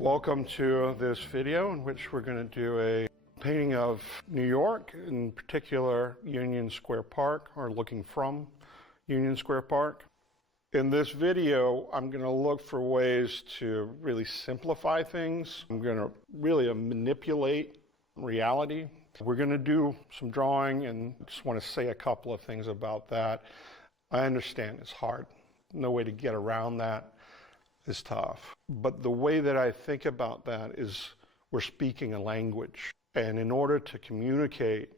Welcome to this video in which we're going to do a painting of New York, in particular Union Square Park, or looking from Union Square Park. In this video, I'm going to look for ways to really simplify things. I'm going to really manipulate reality. We're going to do some drawing, and I just want to say a couple of things about that. I understand it's hard. No way to get around that. Is tough. But the way that I think about that is we're speaking a language. And in order to communicate,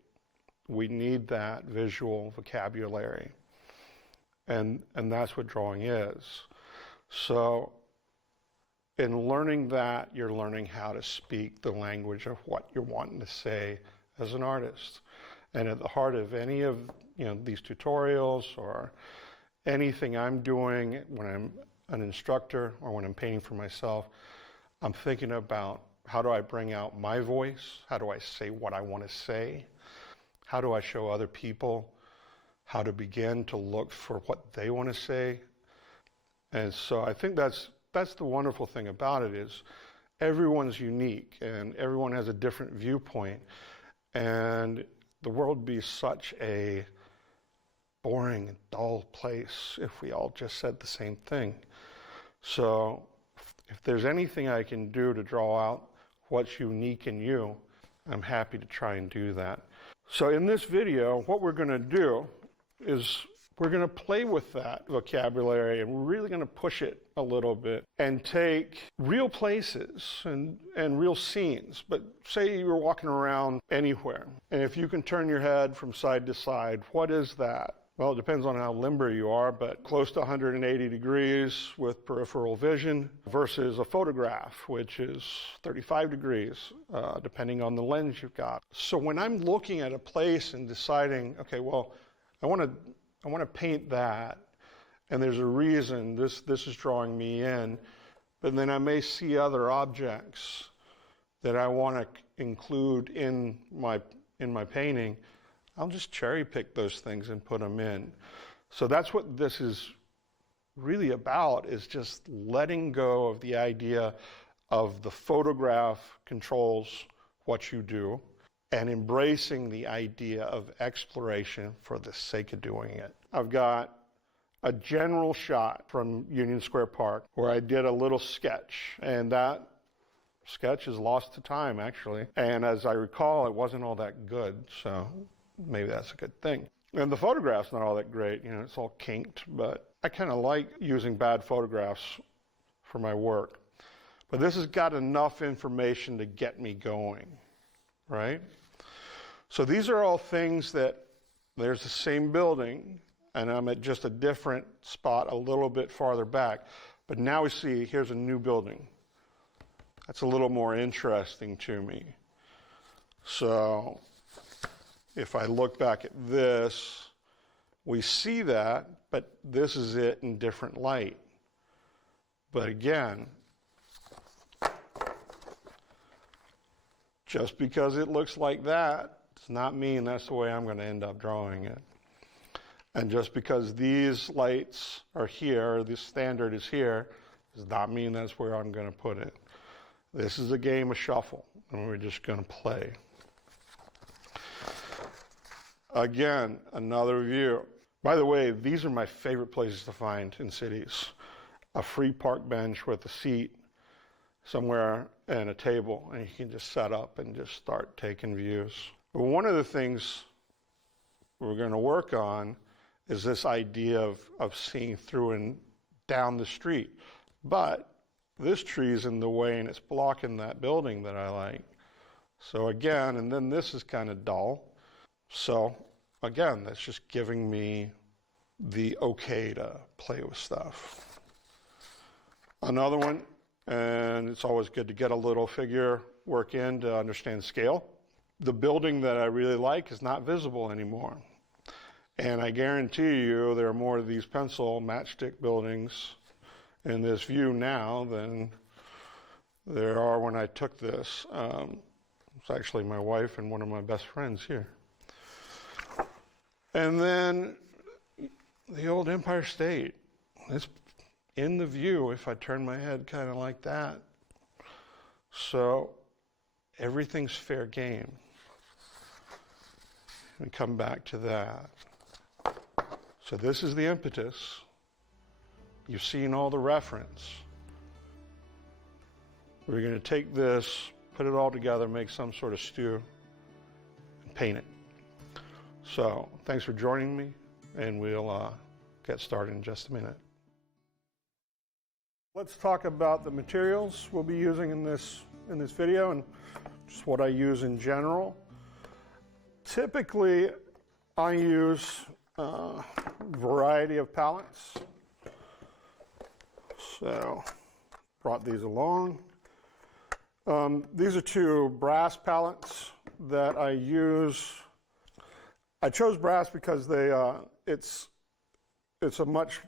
we need that visual vocabulary. And that's what drawing is. So in learning that, you're learning how to speak the language of what you're wanting to say as an artist. And at the heart of any of these tutorials or anything I'm doing when I'm an instructor or when I'm painting for myself, I'm thinking about how do I bring out my voice? How do I say what I want to say? How do I show other people how to begin to look for what they want to say? And so I think that's the wonderful thing about it is everyone's unique and everyone has a different viewpoint. And the world would be such a boring and dull place if we all just said the same thing. So if there's anything I can do to draw out what's unique in you, I'm happy to try and do that. So in this video, what we're going to do is we're going to play with that vocabulary, and we're really going to push it a little bit and take real places and real scenes. But say you're walking around anywhere, and if you can turn your head from side to side, what is that? Well, it depends on how limber you are, but close to 180 degrees with peripheral vision versus a photograph, which is 35 degrees, depending on the lens you've got. So when I'm looking at a place and deciding, okay, well, I want to paint that, and there's a reason this is drawing me in, but then I may see other objects that I want to include in my painting. I'll just cherry pick those things and put them in. So that's what this is really about, is just letting go of the idea of the photograph controls what you do and embracing the idea of exploration for the sake of doing it. I've got a general shot from Union Square Park where I did a little sketch, and that sketch is lost to time, actually. And as I recall, it wasn't all that good, so maybe that's a good thing. And the photograph's not all that great, it's all kinked, but I kind of like using bad photographs for my work. But this has got enough information to get me going, right? So these are all things that there's the same building, and I'm at just a different spot a little bit farther back. But now we see here's a new building. That's a little more interesting to me. So if I look back at this, we see that, but this is it in different light. But again, just because it looks like that does not mean that's the way I'm going to end up drawing it. And just because these lights are here, this standard is here, does not mean that's where I'm going to put it. This is a game of shuffle, and we're just going to play. Again, another view. By the way, these are my favorite places to find in cities. A free park bench with a seat somewhere and a table, and you can just set up and just start taking views. But one of the things we're going to work on is this idea of seeing through and down the street. But this tree is in the way, and it's blocking that building that I like. So again, and then this is kind of dull. So again, that's just giving me the okay to play with stuff. Another one, and it's always good to get a little figure work in to understand scale. The building that I really like is not visible anymore. And I guarantee you there are more of these pencil matchstick buildings in this view now than there are when I took this. It's actually my wife and one of my best friends here. And then the old Empire State. It's in the view if I turn my head kind of like that. So everything's fair game. And come back to that. So this is the impetus. You've seen all the reference. We're going to take this, put it all together, make some sort of stew, and paint it. So thanks for joining me, and we'll get started in just a minute. Let's talk about the materials we'll be using in this video and just what I use in general. Typically, I use a variety of pallets. So, brought these along. These are two brass pallets that I use. I chose brass because it's a much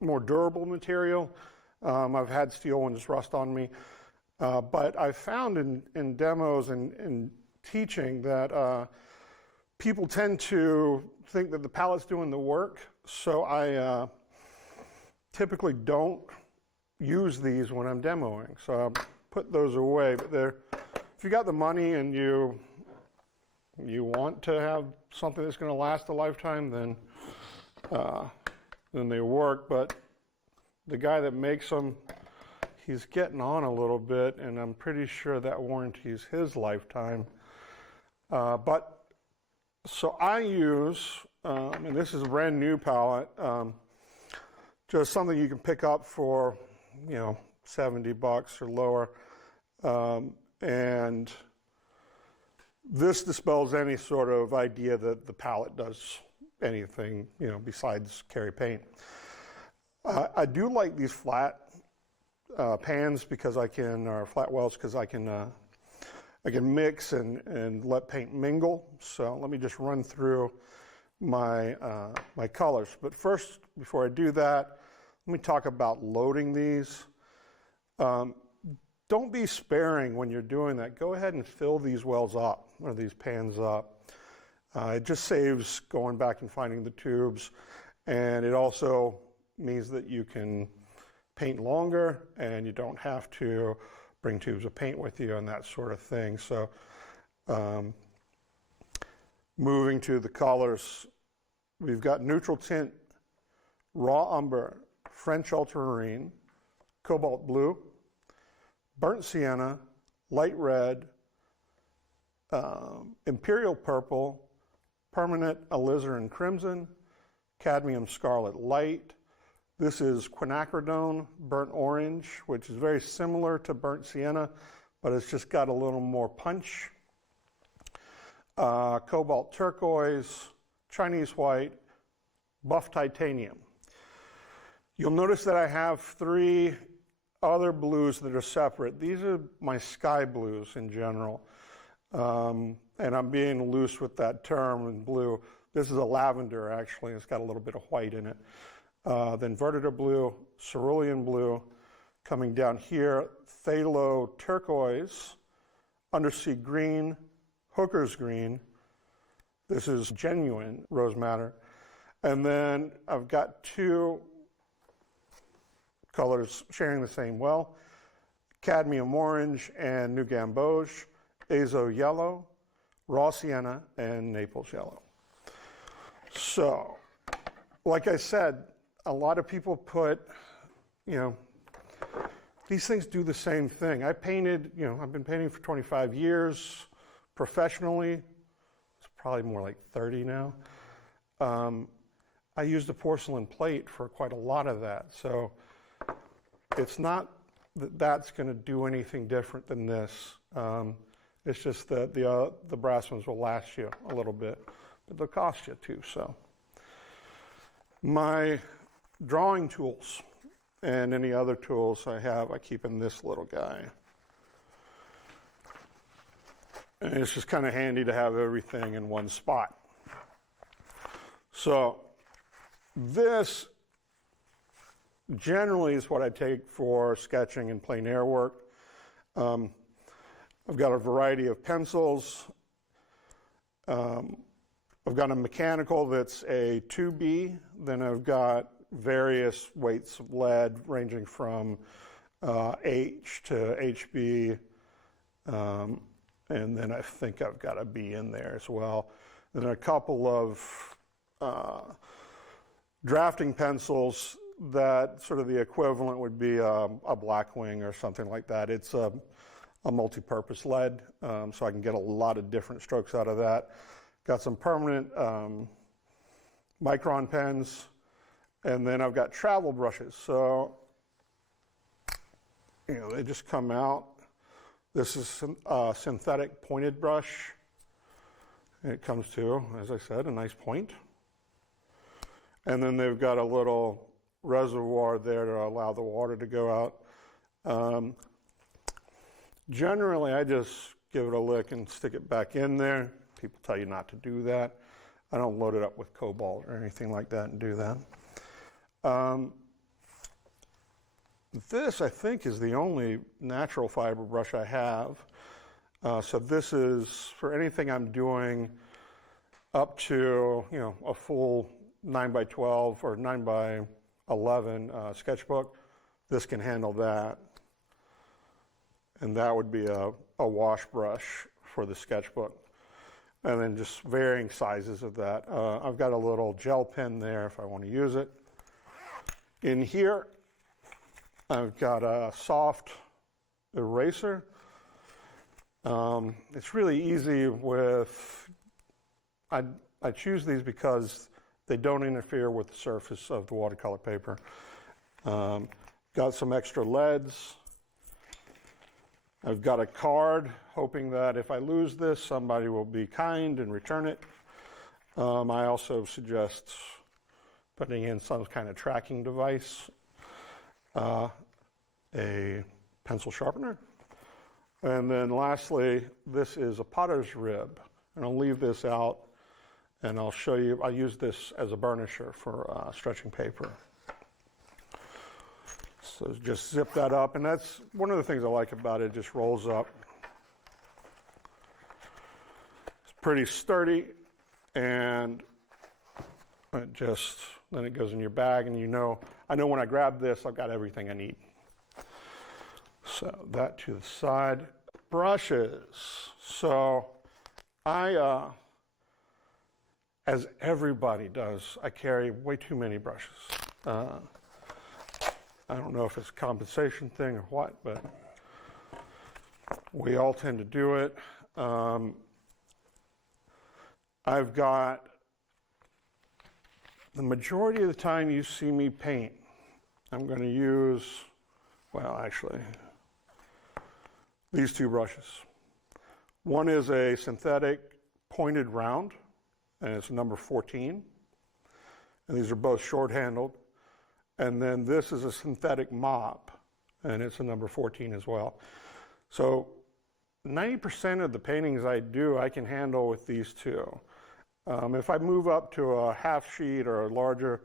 more durable material. I've had steel ones rust on me, but I found in demos and in teaching that people tend to think that the pallet's doing the work, so I typically don't use these when I'm demoing. So I put those away. But if you got the money and you want to have something that's going to last a lifetime, then they work. But the guy that makes them, he's getting on a little bit, and I'm pretty sure that warranties his lifetime. So I use, and this is a brand new pallet, just something you can pick up for, $70 or lower. And this dispels any sort of idea that the pallet does anything, besides carry paint. I do like these flat pans because or flat wells, because I can mix and let paint mingle. So let me just run through my colors. But first, before I do that, let me talk about loading these. Don't be sparing when you're doing that. Go ahead and fill these wells up, or these pans up. It just saves going back and finding the tubes, and it also means that you can paint longer and you don't have to bring tubes of paint with you and that sort of thing. So moving to the colors, we've got neutral tint, raw umber, French ultramarine, cobalt blue, burnt sienna, light red, imperial purple, permanent alizarin crimson, cadmium scarlet light. This is quinacridone burnt orange, which is very similar to burnt sienna, but it's just got a little more punch. Cobalt turquoise, Chinese white, buff titanium. You'll notice that I have 3 other blues that are separate. These are my sky blues in general. And I'm being loose with that term in blue. This is a lavender, actually. It's got a little bit of white in it. Then verditer blue, cerulean blue, coming down here, phthalo turquoise, undersea green, hooker's green. This is genuine rose madder. And then I've got 2 colors sharing the same well, cadmium orange and new gamboge, azo yellow, raw sienna, and Naples yellow. So, like I said, a lot of people put, these things do the same thing. I painted, I've been painting for 25 years professionally. It's probably more like 30 now. I used a porcelain plate for quite a lot of that. So it's not that that's going to do anything different than this. It's just that the brass ones will last you a little bit, but they'll cost you too. So my drawing tools and any other tools I have, I keep in this little guy. And it's just kind of handy to have everything in one spot. So this generally is what I take for sketching and plein air work. I've got a variety of pencils. I've got a mechanical that's a 2B. Then I've got various weights of lead ranging from H to HB, and then I think I've got a B in there as well. And a couple of drafting pencils that sort of the equivalent would be a Blackwing or something like that. It's a multi-purpose lead, so I can get a lot of different strokes out of that. Got some permanent micron pens, and then I've got travel brushes. So, you know, they just come out. This is a synthetic pointed brush. It comes to, as I said, a nice point. And then they've got a little reservoir there to allow the water to go out. Generally, I just give it a lick and stick it back in there. People tell you not to do that. I don't load it up with cobalt or anything like that and do that. This, I think, is the only natural fiber brush I have. So this is for anything I'm doing up to, you know, a full 9x12 or 9x11 sketchbook. This can handle that. And that would be a wash brush for the sketchbook. And then just varying sizes of that. I've got a little gel pen there if I want to use it. In here, I've got a soft eraser. It's really easy with, I choose these because they don't interfere with the surface of the watercolor paper. Got some extra leads. I've got a card, hoping that if I lose this, somebody will be kind and return it. I also suggest putting in some kind of tracking device, a pencil sharpener. And then lastly, this is a potter's rib. And I'll leave this out, and I'll show you, I use this as a burnisher for stretching paper. So just zip that up, and that's one of the things I like about it. It just rolls up. It's pretty sturdy, and it just, then it goes in your bag, and you know, I know when I grab this, I've got everything I need. So that to the side. Brushes. So I, as everybody does, I carry way too many brushes. I don't know if it's a compensation thing or what, but we all tend to do it. I've got, the majority of the time you see me paint, I'm going to use, well, actually, these two brushes. One is a synthetic pointed round, and it's number 14. And these are both short-handled. And then this is a synthetic mop, and it's a number 14 as well. So 90% of the paintings I do, I can handle with these two. If I move up to a half sheet or a larger,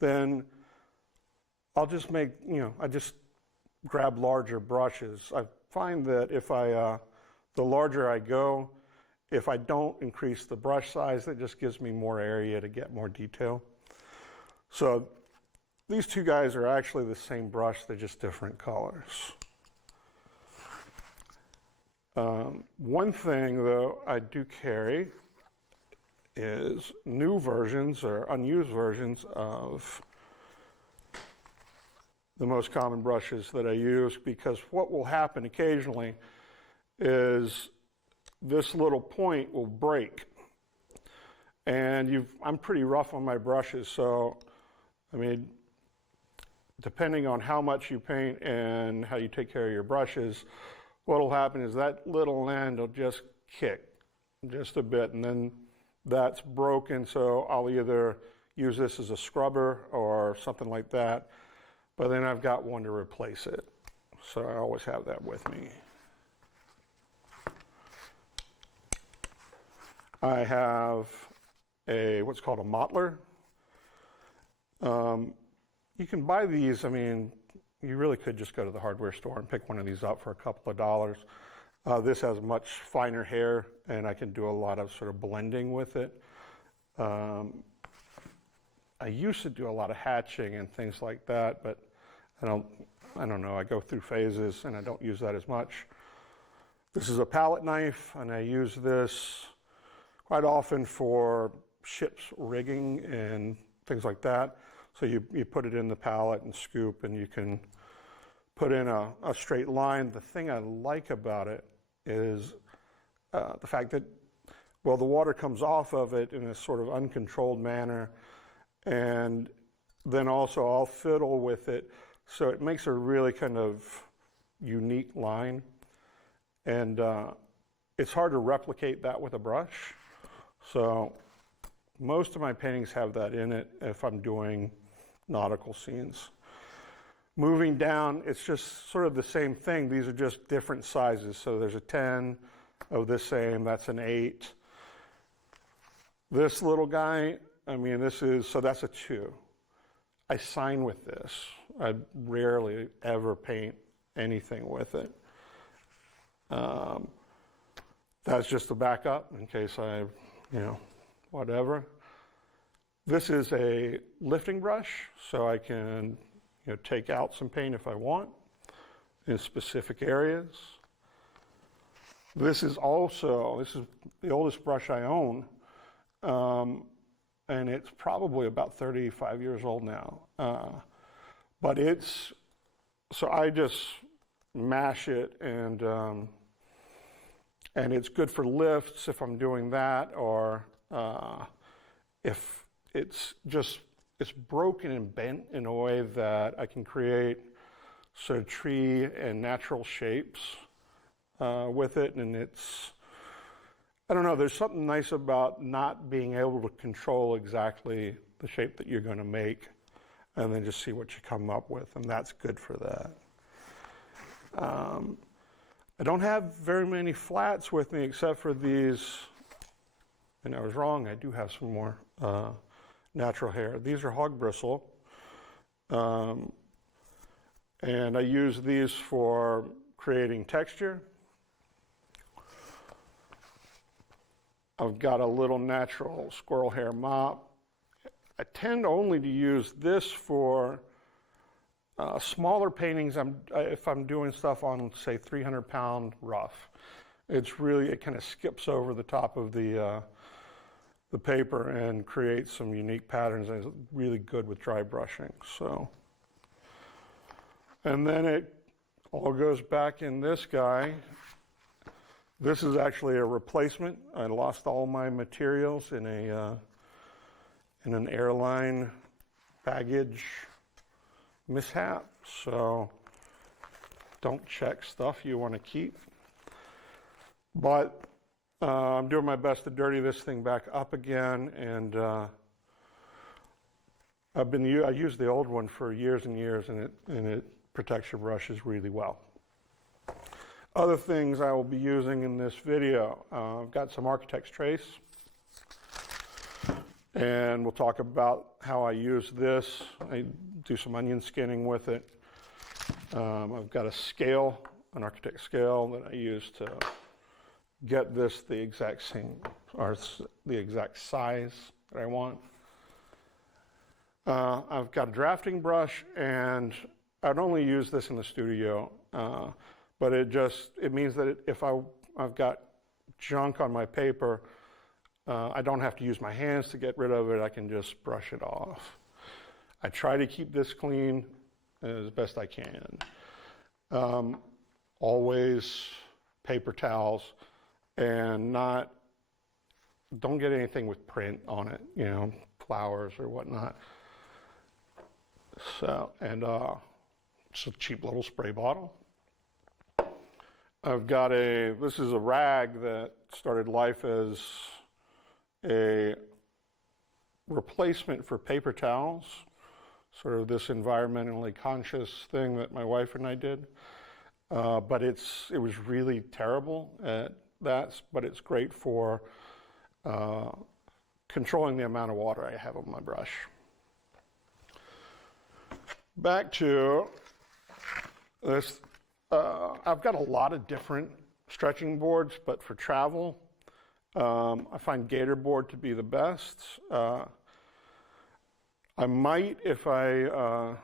then I'll just make, you know, I just grab larger brushes. I find that if I, the larger I go, if I don't increase the brush size, that just gives me more area to get more detail. So these two guys are actually the same brush, they're just different colors. One thing, though, I do carry is new versions or unused versions of the most common brushes that I use, because what will happen occasionally is this little point will break. And I'm pretty rough on my brushes, so, I mean, depending on how much you paint and how you take care of your brushes, what will happen is that little end will just kick just a bit, and then that's broken, so I'll either use this as a scrubber or something like that, but then I've got one to replace it. So I always have that with me. I have what's called a mottler. You can buy these, I mean, you really could just go to the hardware store and pick one of these up for a couple of dollars. This has much finer hair, and I can do a lot of sort of blending with it. I used to do a lot of hatching and things like that, but I don't know, I go through phases and I don't use that as much. This is a palette knife, and I use this quite often for ship's rigging and things like that. So you put it in the palette and scoop, and you can put in a straight line. The thing I like about it is the fact that, well, the water comes off of it in a sort of uncontrolled manner, and then also I'll fiddle with it, so it makes a really kind of unique line. And it's hard to replicate that with a brush. So most of my paintings have that in it if I'm doing nautical scenes. Moving down, it's just sort of the same thing. These are just different sizes. So there's a 10 of this same, that's an 8. This little guy, I mean, so that's a 2. I sign with this. I rarely ever paint anything with it. That's just the backup in case I, whatever. This is a lifting brush, so I can, take out some paint if I want in specific areas. This is the oldest brush I own, and it's probably about 35 years old now. But so I just mash it, and it's good for lifts if I'm doing that, or if it's broken and bent in a way that I can create sort of tree and natural shapes with it. And I don't know, there's something nice about not being able to control exactly the shape that you're going to make, and then just see what you come up with, and that's good for that. I don't have very many flats with me except for these, and I was wrong, I do have some more natural hair. These are hog bristle, and I use these for creating texture. I've got a little natural squirrel hair mop. I tend only to use this for smaller paintings. If I'm doing stuff on, say, 300-pound rough, it kind of skips over the top of the paper and creates some unique patterns, and it's really good with dry brushing. So, and then it all goes back in this guy. This is actually a replacement. I lost all my materials in an airline baggage mishap, so don't check stuff you want to keep. But I'm doing my best to dirty this thing back up again, and I used the old one for years and years, and it protects your brushes really well. Other things I will be using in this video, I've got some Architect's Trace, and we'll talk about how I use this. I do some onion skinning with it. I've got a scale, an Architect scale, that I use to get this the exact same, or the exact size that I want. I've got a drafting brush, and I'd only use this in the studio, but it means that if I've got junk on my paper, I don't have to use my hands to get rid of it. I can just brush it off. I try to keep this clean as best I can. Always paper towels, and don't get anything with print on it, flowers or whatnot. So, and it's a cheap little spray bottle. I've got this is a rag that started life as a replacement for paper towels, sort of this environmentally conscious thing that my wife and I did. But it was really terrible at that, but it's great for controlling the amount of water I have on my brush. Back to this, I've got a lot of different stretching boards, but for travel, I find gator board to be the best. I might, if I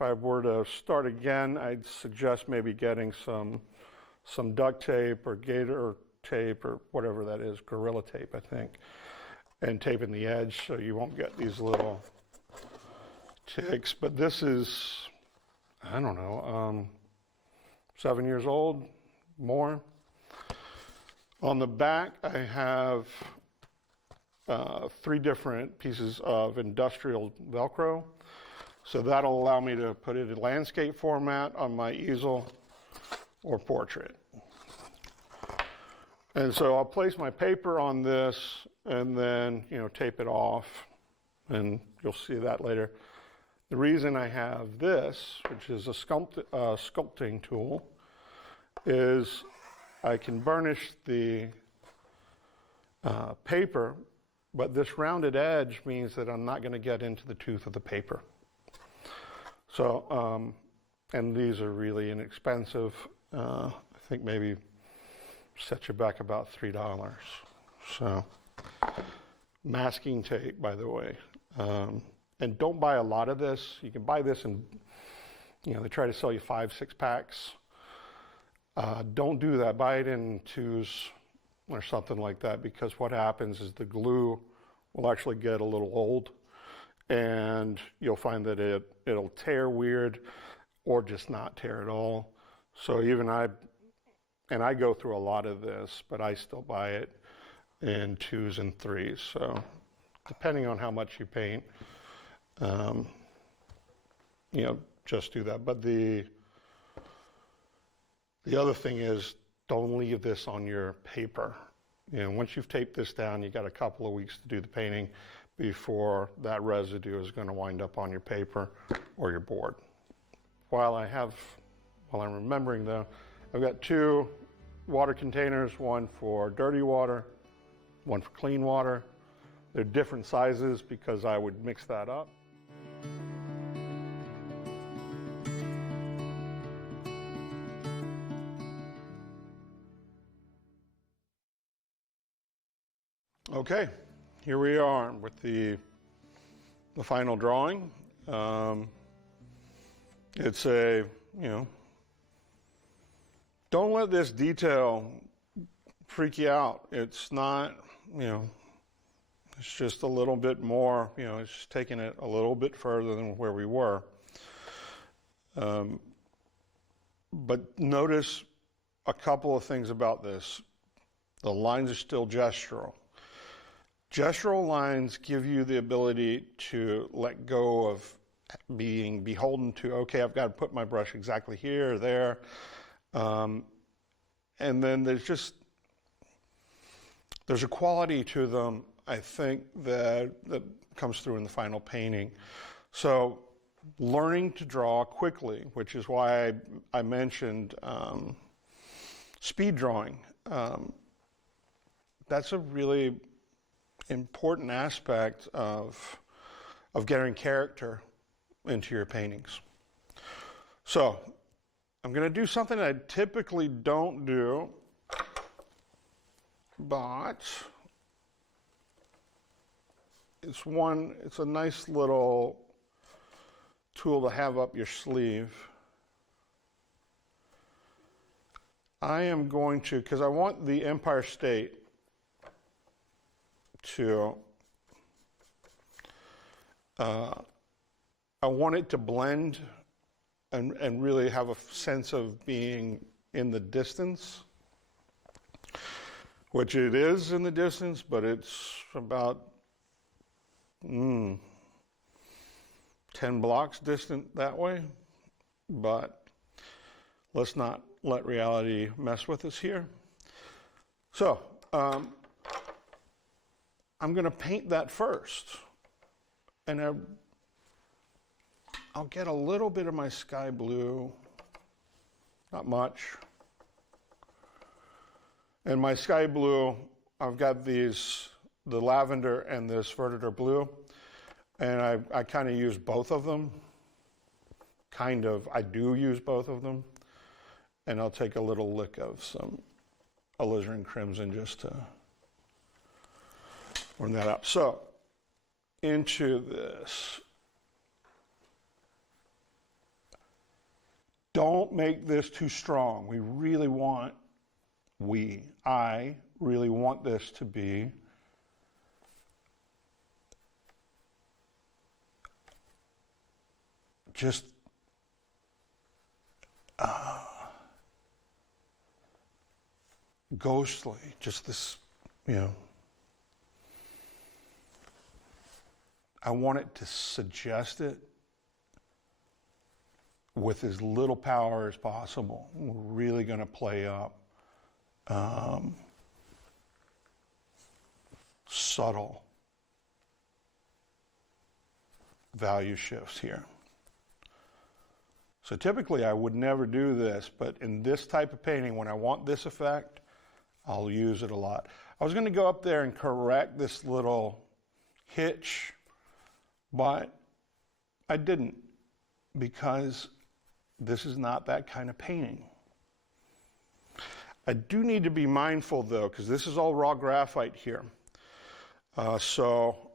if I were to start again, I'd suggest maybe getting some duct tape or gator tape or whatever that is, Gorilla tape, I think, and taping the edge so you won't get these little ticks. But this is, I don't know, 7 years old, more. On the back, I have 3 different pieces of industrial Velcro. So that'll allow me to put it in landscape format on my easel or portrait. And so I'll place my paper on this and then, tape it off, and you'll see that later. The reason I have this, which is a sculpting tool, is I can burnish the paper, but this rounded edge means that I'm not going to get into the tooth of the paper. So, and these are really inexpensive. I think maybe set you back about $3. So, masking tape, by the way. And don't buy a lot of this. You can buy this and, they try to sell you 5, 6 packs. Don't do that. Buy it in 2s or something like that, because what happens is the glue will actually get a little old, and you'll find that it'll tear weird or just not tear at all. So even I go through a lot of this, but I still buy it in 2s and 3s. So depending on how much you paint, just do that. But the other thing is, don't leave this on your paper. Once you've taped this down, you got a couple of weeks to do the painting before that residue is going to wind up on your paper or your board. While I'm remembering though, I've got 2 water containers, one for dirty water, one for clean water. They're different sizes because I would mix that up. Okay, here we are with the final drawing. It's a, don't let this detail freak you out. It's not, it's just a little bit more, it's just taking it a little bit further than where we were. But notice a couple of things about this. The lines are still gestural. Gestural lines give you the ability to let go of being beholden to, okay, I've got to put my brush exactly here or there. And then there's a quality to them, I think, that comes through in the final painting. So learning to draw quickly, which is why I mentioned speed drawing. That's a really important aspect of getting character into your paintings. So I'm going to do something I typically don't do, but it's a nice little tool to have up your sleeve. I am going to, because I want the Empire State to, I want it to blend and really have a sense of being in the distance, which it is in the distance, but it's about 10 blocks distant that way. But let's not let reality mess with us here. So I'm going to paint that first, and I'll get a little bit of my sky blue, not much. And my sky blue, I've got the lavender and this verditer blue, and I kind of use both of them. I do use both of them. And I'll take a little lick of some alizarin crimson just to warm that up. So, into this. Don't make this too strong. I really want this to be just ghostly, just this, I want it to suggest it with as little power as possible. We're really going to play up subtle value shifts here. So typically I would never do this, but in this type of painting, when I want this effect, I'll use it a lot. I was going to go up there and correct this little hitch, but I didn't, because this is not that kind of painting. I do need to be mindful though, because this is all raw graphite here. So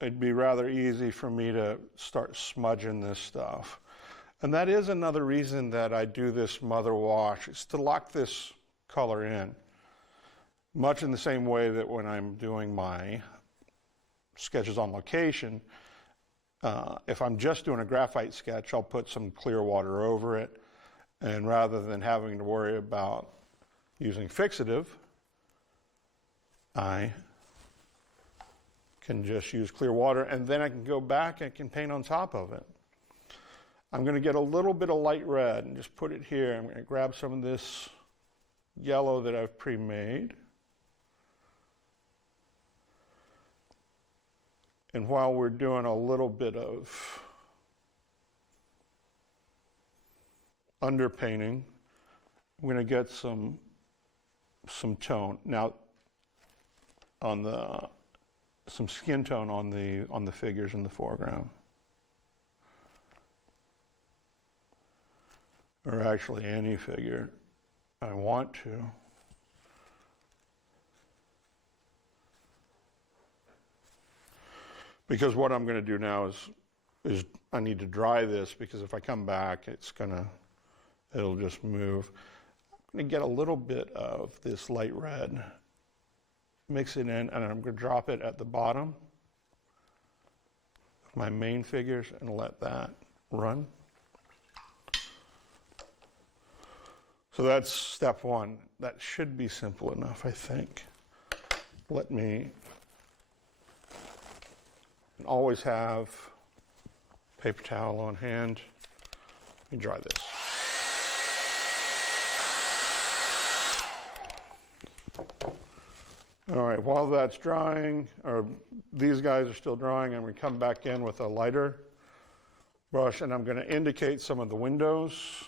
it'd be rather easy for me to start smudging this stuff. And that is another reason that I do this mother wash. It's to lock this color in. Much in the same way that when I'm doing my sketches on location, if I'm just doing a graphite sketch, I'll put some clear water over it. And rather than having to worry about using fixative, I can just use clear water, and then I can go back and can paint on top of it. I'm going to get a little bit of light red and just put it here. I'm going to grab some of this yellow that I've pre-made. And while we're doing a little bit of underpainting, I'm going to get some tone. Now, some skin tone on the figures in the foreground. Or actually any figure I want to. Because what I'm going to do now is I need to dry this, because if I come back, it'll just move. I'm going to get a little bit of this light red, mix it in, and I'm going to drop it at the bottom of my main figures and let that run. So that's step one. That should be simple enough, I think. Let me always have paper towel on hand. Let me dry this. All right, while that's drying, or these guys are still drying, I'm going to come back in with a lighter brush, and I'm going to indicate some of the windows.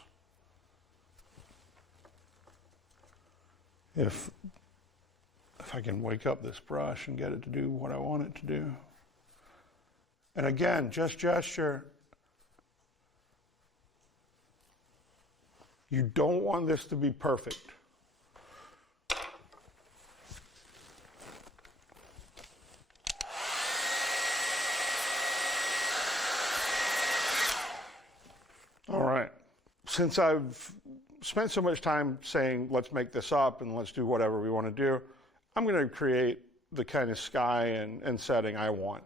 If I can wake up this brush and get it to do what I want it to do. And again, just gesture. You don't want this to be perfect. All right. Since I've spent so much time saying, let's make this up and let's do whatever we want to do, I'm going to create the kind of sky and setting I want.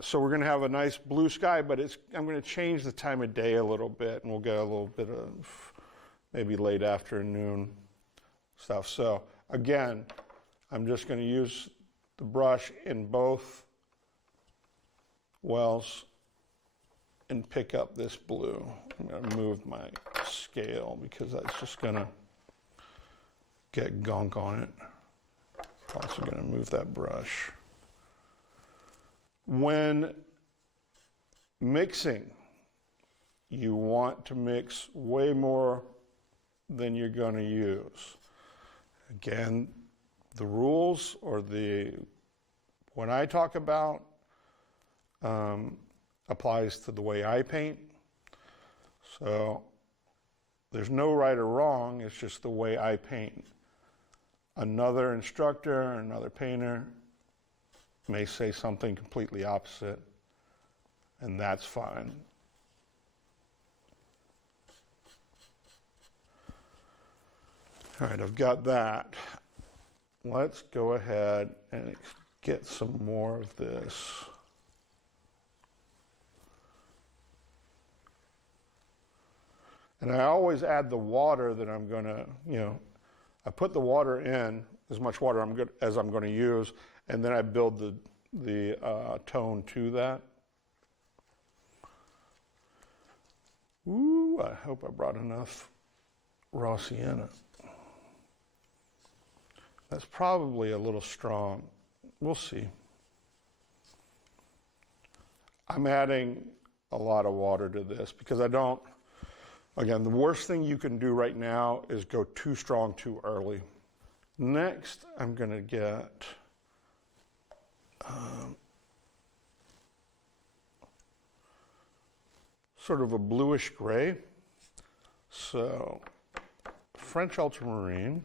So we're going to have a nice blue sky, but I'm going to change the time of day a little bit, and we'll get a little bit of maybe late afternoon stuff. So again, I'm just going to use the brush in both wells and pick up this blue. I'm going to move my scale because that's just going to get gunk on it. Also going to move that brush. When mixing, you want to mix way more than you're going to use. Again, the rules, or when I talk about applies to the way I paint. So there's no right or wrong, it's just the way I paint. Another instructor, another painter may say something completely opposite, and that's fine. All right, I've got that. Let's go ahead and get some more of this. And I always add the water that I'm going to, I put the water in, as much water as I'm going to use, and then I build the tone to that. Ooh, I hope I brought enough raw sienna. That's probably a little strong. We'll see. I'm adding a lot of water to this because I don't, again, the worst thing you can do right now is go too strong too early. Next, I'm going to get sort of a bluish gray. So, French ultramarine.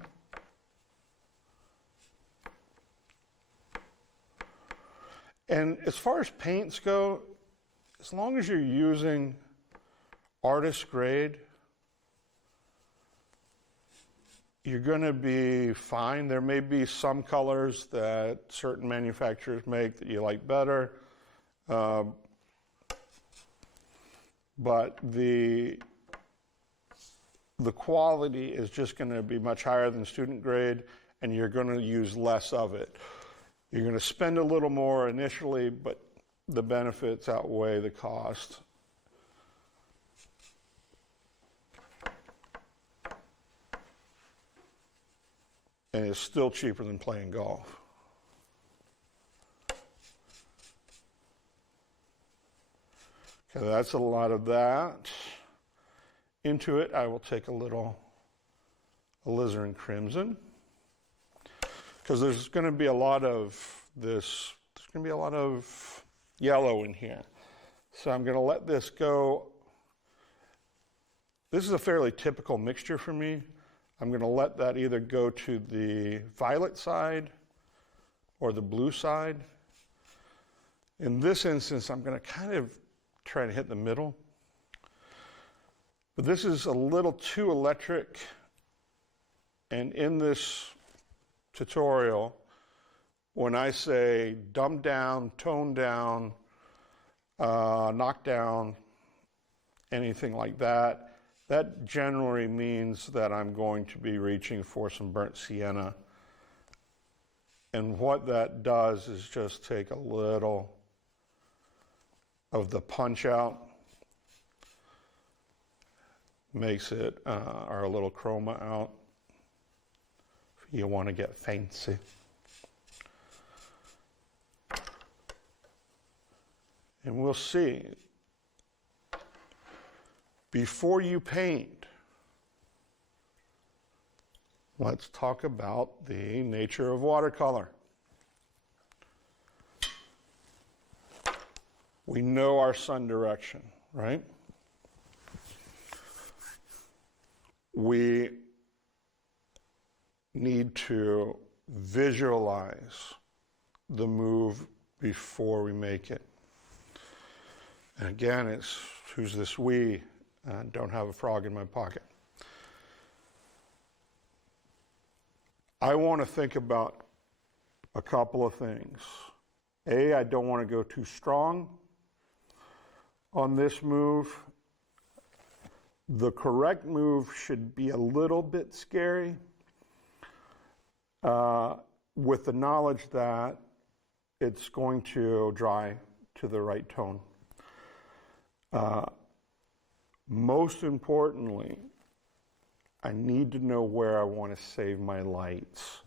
And as far as paints go, as long as you're using artist grade, you're going to be fine. There may be some colors that certain manufacturers make that you like better, but the quality is just going to be much higher than student grade, and you're going to use less of it. You're going to spend a little more initially, but the benefits outweigh the cost. And it's still cheaper than playing golf. Okay, that's a lot of that. Into it, I will take a little alizarin crimson, because there's going to be a lot of this, there's going to be a lot of yellow in here. So I'm going to let this go. This is a fairly typical mixture for me. I'm going to let that either go to the violet side or the blue side. In this instance, I'm going to kind of try to hit the middle. But this is a little too electric. And in this tutorial, when I say dumb down, tone down, knock down, anything like that, that generally means that I'm going to be reaching for some burnt sienna. And what that does is just take a little of the punch out, makes it, or a little chroma out, if you want to get fancy. And we'll see. Before you paint, let's talk about the nature of watercolor. We know our sun direction, right? We need to visualize the move before we make it. And again, it's who's this we? Don't have a frog in my pocket. I want to think about a couple of things. A, I don't want to go too strong on this move. The correct move should be a little bit scary, with the knowledge that it's going to dry to the right tone. Most importantly, I need to know where I want to save my lights.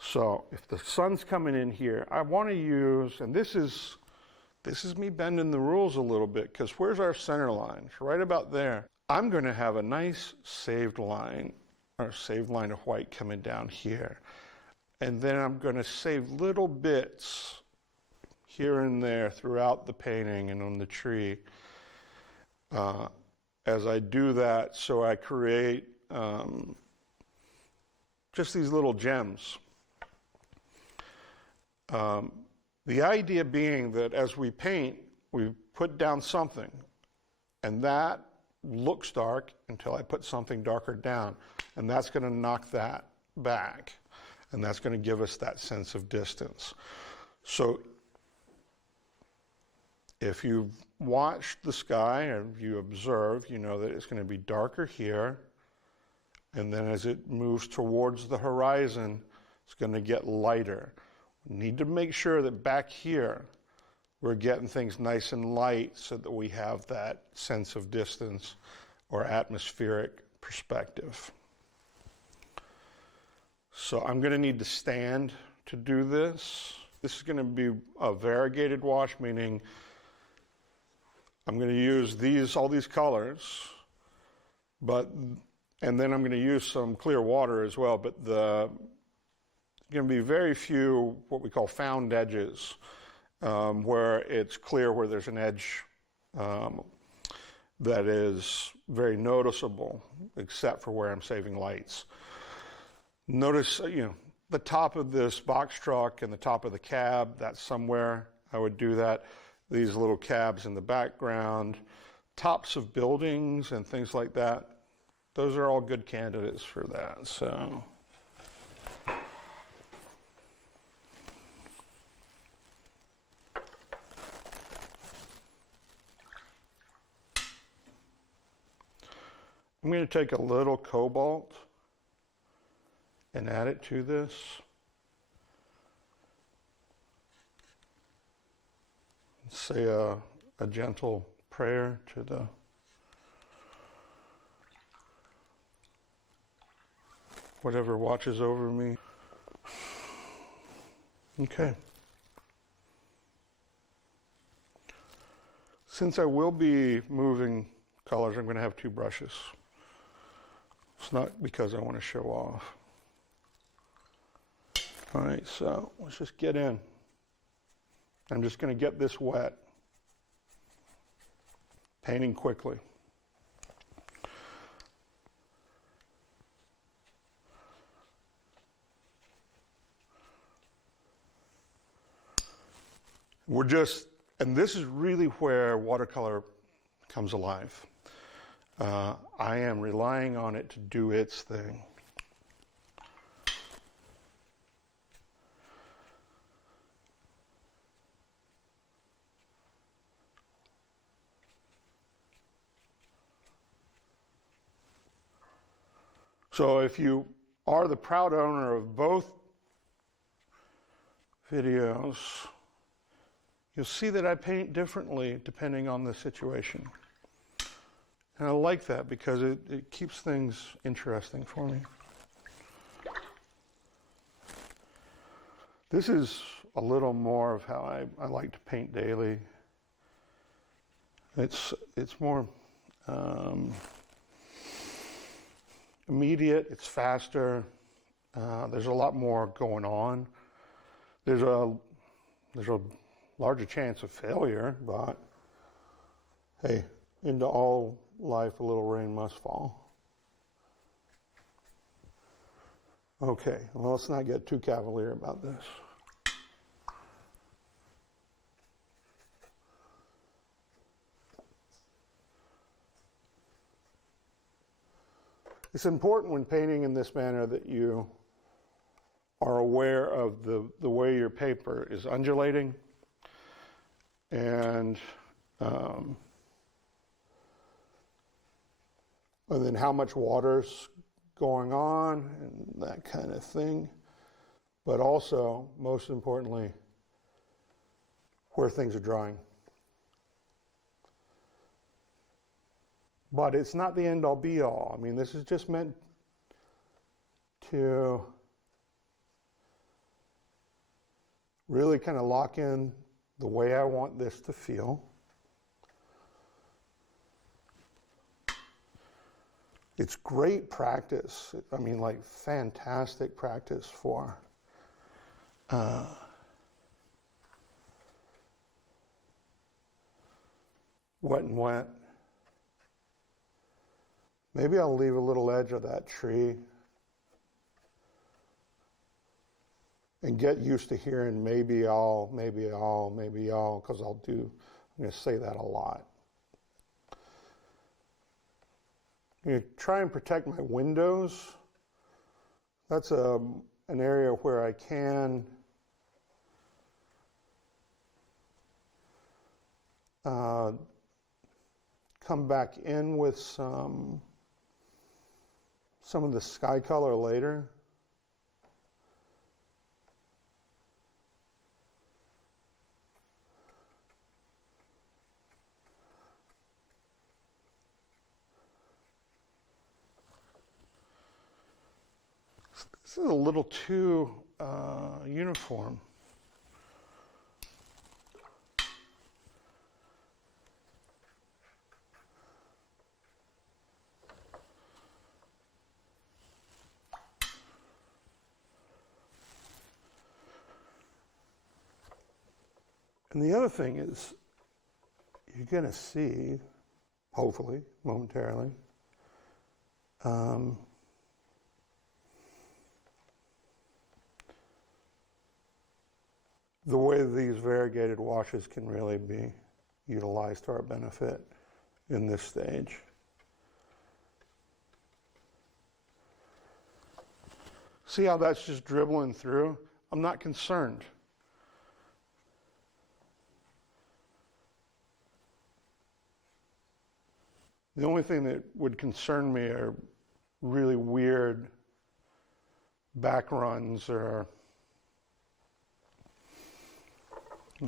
So if the sun's coming in here, I want to use, and this is me bending the rules a little bit, because where's our center line? It's right about there. I'm going to have a nice saved line, or saved line of white coming down here. And then I'm going to save little bits here and there throughout the painting and on the tree. As I do that, so I create just these little gems. The idea being that as we paint, we put down something, and that looks dark until I put something darker down. And that's going to knock that back. And that's going to give us that sense of distance. So if you've watched the sky and you observe, you know that it's going to be darker here. And then as it moves towards the horizon, it's going to get lighter. We need to make sure that back here, we're getting things nice and light so that we have that sense of distance or atmospheric perspective. So I'm going to need to stand to do this. This is going to be a variegated wash, meaning I'm going to use all these colors, and then I'm going to use some clear water as well, but there's going to be very few what we call found edges, where it's clear where there's an edge that is very noticeable, except for where I'm saving lights. Notice, the top of this box truck and the top of the cab, that's somewhere I would do that. These little cabs in the background, tops of buildings and things like that, those are all good candidates for that. So I'm going to take a little cobalt and add it to this. Say a gentle prayer to the whatever watches over me. Okay. Since I will be moving colors, I'm going to have two brushes. It's not because I want to show off. All right, so let's just get in. I'm just going to get this wet, painting quickly. And this is really where watercolor comes alive. I am relying on it to do its thing. So if you are the proud owner of both videos, you'll see that I paint differently depending on the situation. And I like that because it keeps things interesting for me. This is a little more of how I like to paint daily. It's more immediate, it's faster, there's a lot more going on. There's a larger chance of failure, but hey, into all life a little rain must fall. Okay, well, let's not get too cavalier about this. It's important when painting in this manner that you are aware of the way your paper is undulating and then how much water's going on and that kind of thing. But also, most importantly, where things are drying. But it's not the end-all be-all. I mean, this is just meant to really kind of lock in the way I want this to feel. It's great practice. I mean, like fantastic practice for wet and wet. Maybe I'll leave a little edge of that tree and get used to hearing maybe I'll, because I'm going to say that a lot. You try and protect my windows. That's an area where I can come back in with some of the sky color later. This is a little too uniform. And the other thing is, you're going to see, hopefully, momentarily, the way these variegated washes can really be utilized to our benefit in this stage. See how that's just dribbling through? I'm not concerned. The only thing that would concern me are really weird back runs or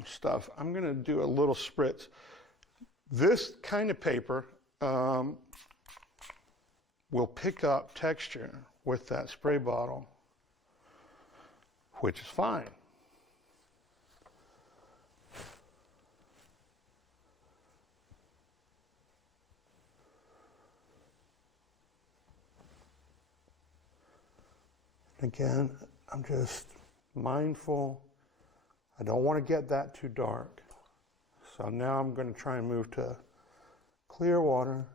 stuff. I'm going to do a little spritz. This kind of paper will pick up texture with that spray bottle, which is fine. Again, I'm just mindful. I don't want to get that too dark. So now I'm going to try and move to clear water.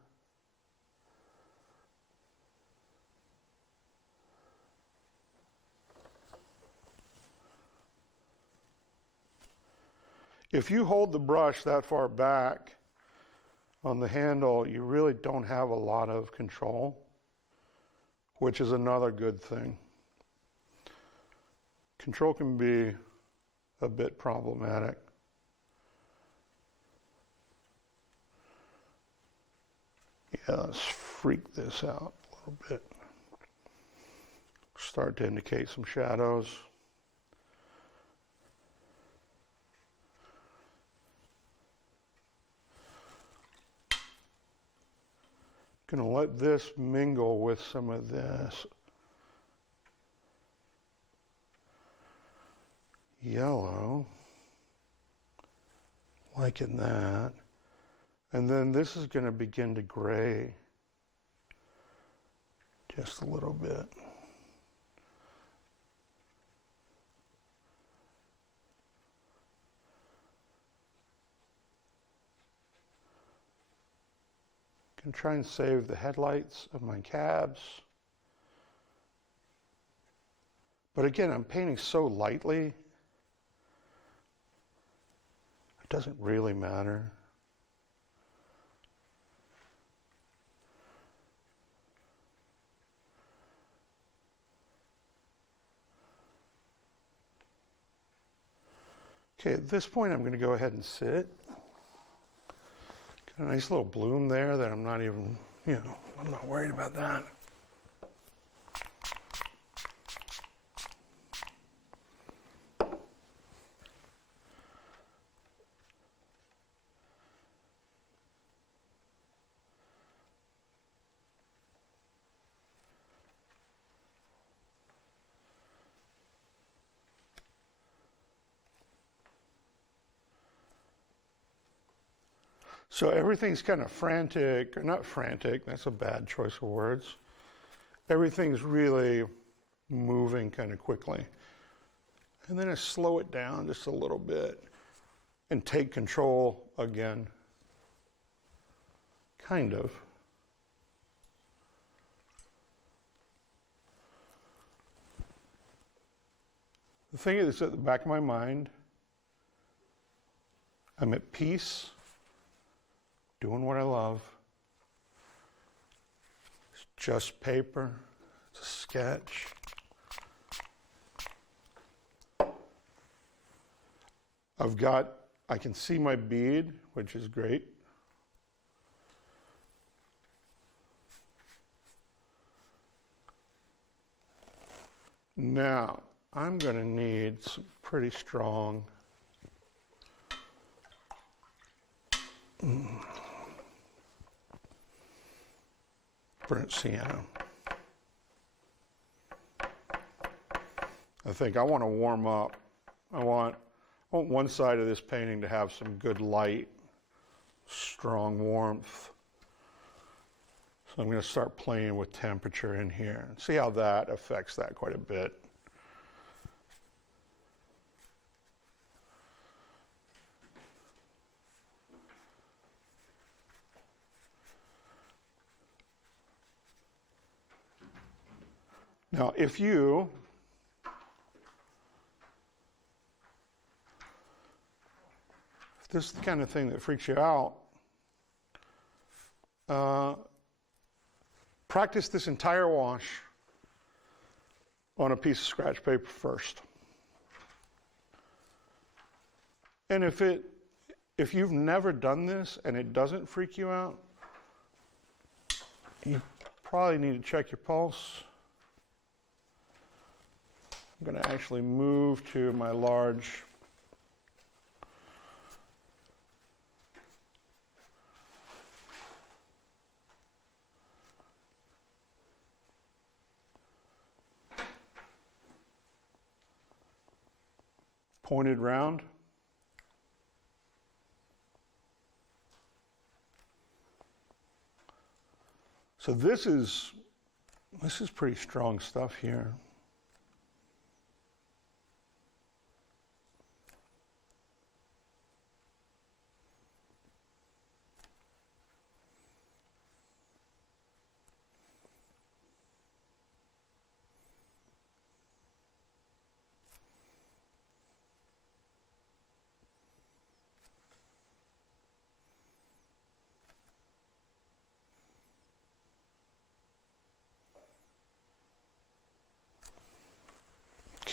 If you hold the brush that far back on the handle, you really don't have a lot of control, which is another good thing. Control can be a bit problematic. Yeah, let's freak this out a little bit. Start to indicate some shadows. Gonna let this mingle with some of this yellow, liking that. And then this is going to begin to gray just a little bit. I'm going to try and save the headlights of my cabs. But again, I'm painting so lightly, it doesn't really matter. Okay, at this point I'm going to go ahead and sit. Got a nice little bloom there that I'm not even, I'm not worried about that. So everything's kind of frantic, or not frantic, that's a bad choice of words. Everything's really moving kind of quickly. And then I slow it down just a little bit and take control again. Kind of. The thing is, at the back of my mind, I'm at peace, doing what I love. just paper. It's a sketch. I can see my bead, which is great. Now, I'm going to need some pretty strong burnt sienna. I think I want to warm up. I want one side of this painting to have some good light, strong warmth. So I'm going to start playing with temperature in here and see how that affects that quite a bit. Now, if this is the kind of thing that freaks you out, practice this entire wash on a piece of scratch paper first. And if you've never done this and it doesn't freak you out, you probably need to check your pulse. I'm going to actually move to my large pointed round. So this is pretty strong stuff here.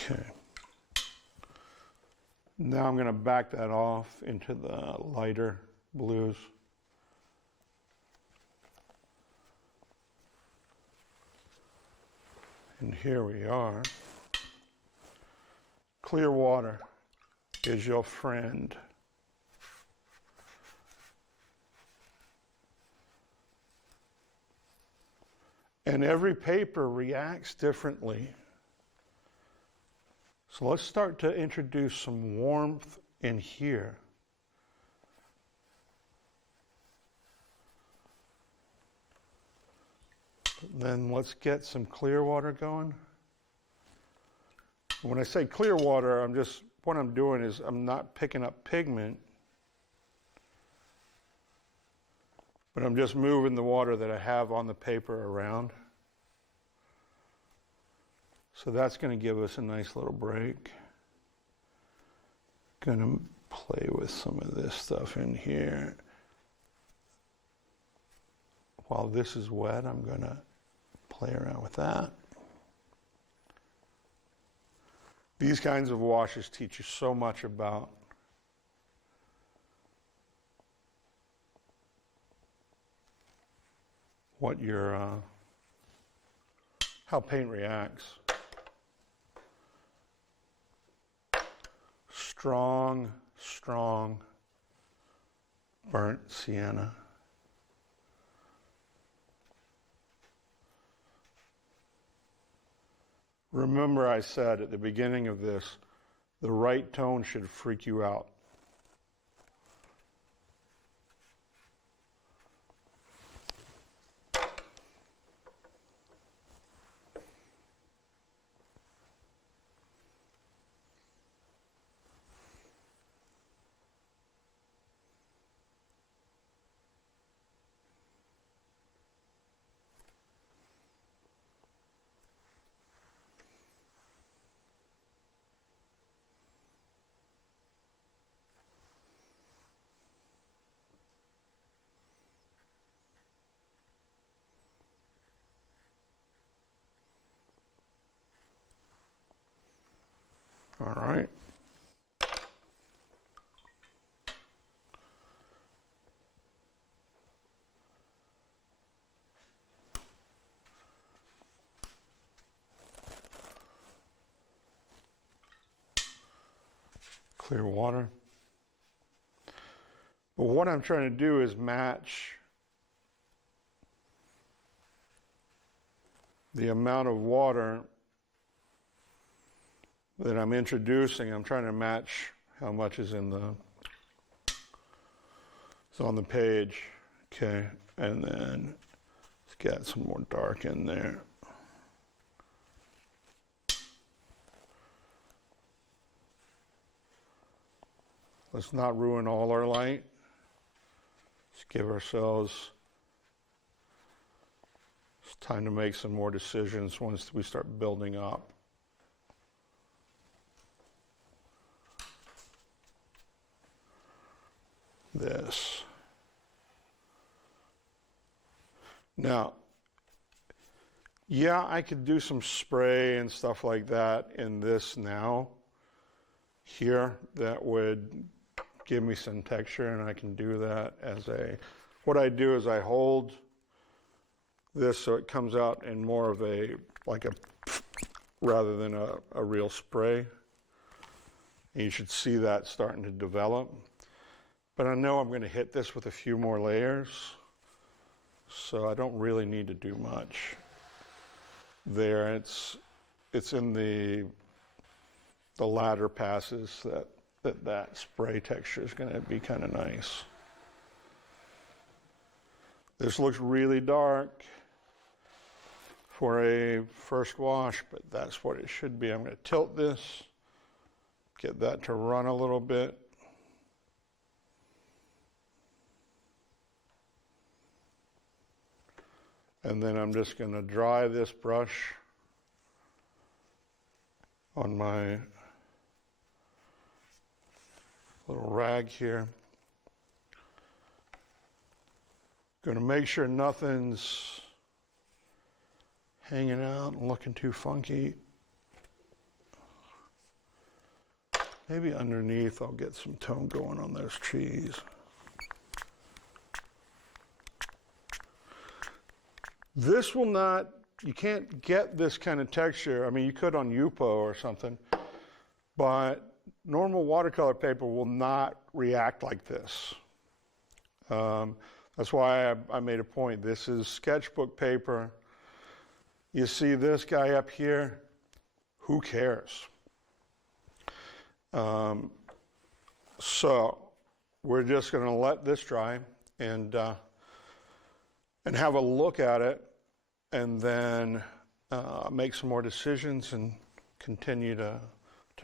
Okay. Now I'm going to back that off into the lighter blues. And here we are. Clear water is your friend. And every paper reacts differently. So let's start to introduce some warmth in here. Then let's get some clear water going. When I say clear water, what I'm doing is I'm not picking up pigment, but I'm just moving the water that I have on the paper around. So that's going to give us a nice little break. Going to play with some of this stuff in here. While this is wet, I'm going to play around with that. These kinds of washes teach you so much about how paint reacts. Strong, strong burnt sienna. Remember I said at the beginning of this, the right tone should freak you out. clear water. But what I'm trying to do is match the amount of water that I'm introducing. I'm trying to match how much is on the page. Okay, and then let's get some more dark in there. Let's not ruin all our light. Let's give ourselves time to make some more decisions once we start building up. This. Now, yeah, I could do some spray and stuff like that in this now. Here, that would give me some texture, and I can do that as what I do is I hold this so it comes out in more of rather than a real spray. And you should see that starting to develop. But I know I'm going to hit this with a few more layers, so I don't really need to do much there. It's in the latter passes that spray texture is going to be kind of nice. This looks really dark for a first wash, but that's what it should be. I'm going to tilt this, get that to run a little bit. And then I'm just going to dry this brush on my little rag here. Going to make sure nothing's hanging out and looking too funky. Maybe underneath I'll get some tone going on those trees. This will not, you can't get this kind of texture. I mean, you could on Yupo or something, but normal watercolor paper will not react like this. That's why I made a point. This is sketchbook paper. You see this guy up here, who cares? So we're just going to let this dry and have a look at it, and then make some more decisions and continue to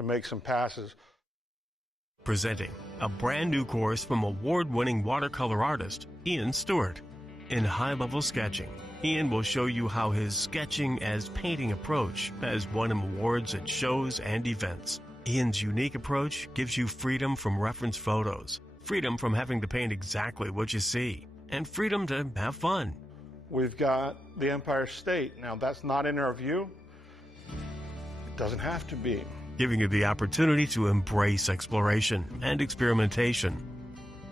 make some passes. Presenting a brand new course from award-winning watercolor artist Iain Stewart. In high-level sketching, Iain will show you how his sketching as painting approach has won him awards at shows and events. Iain's unique approach gives you freedom from reference photos, freedom from having to paint exactly what you see, and freedom to have fun. We've got the Empire State. Now, that's not in our view. It doesn't have to be. Giving you the opportunity to embrace exploration and experimentation.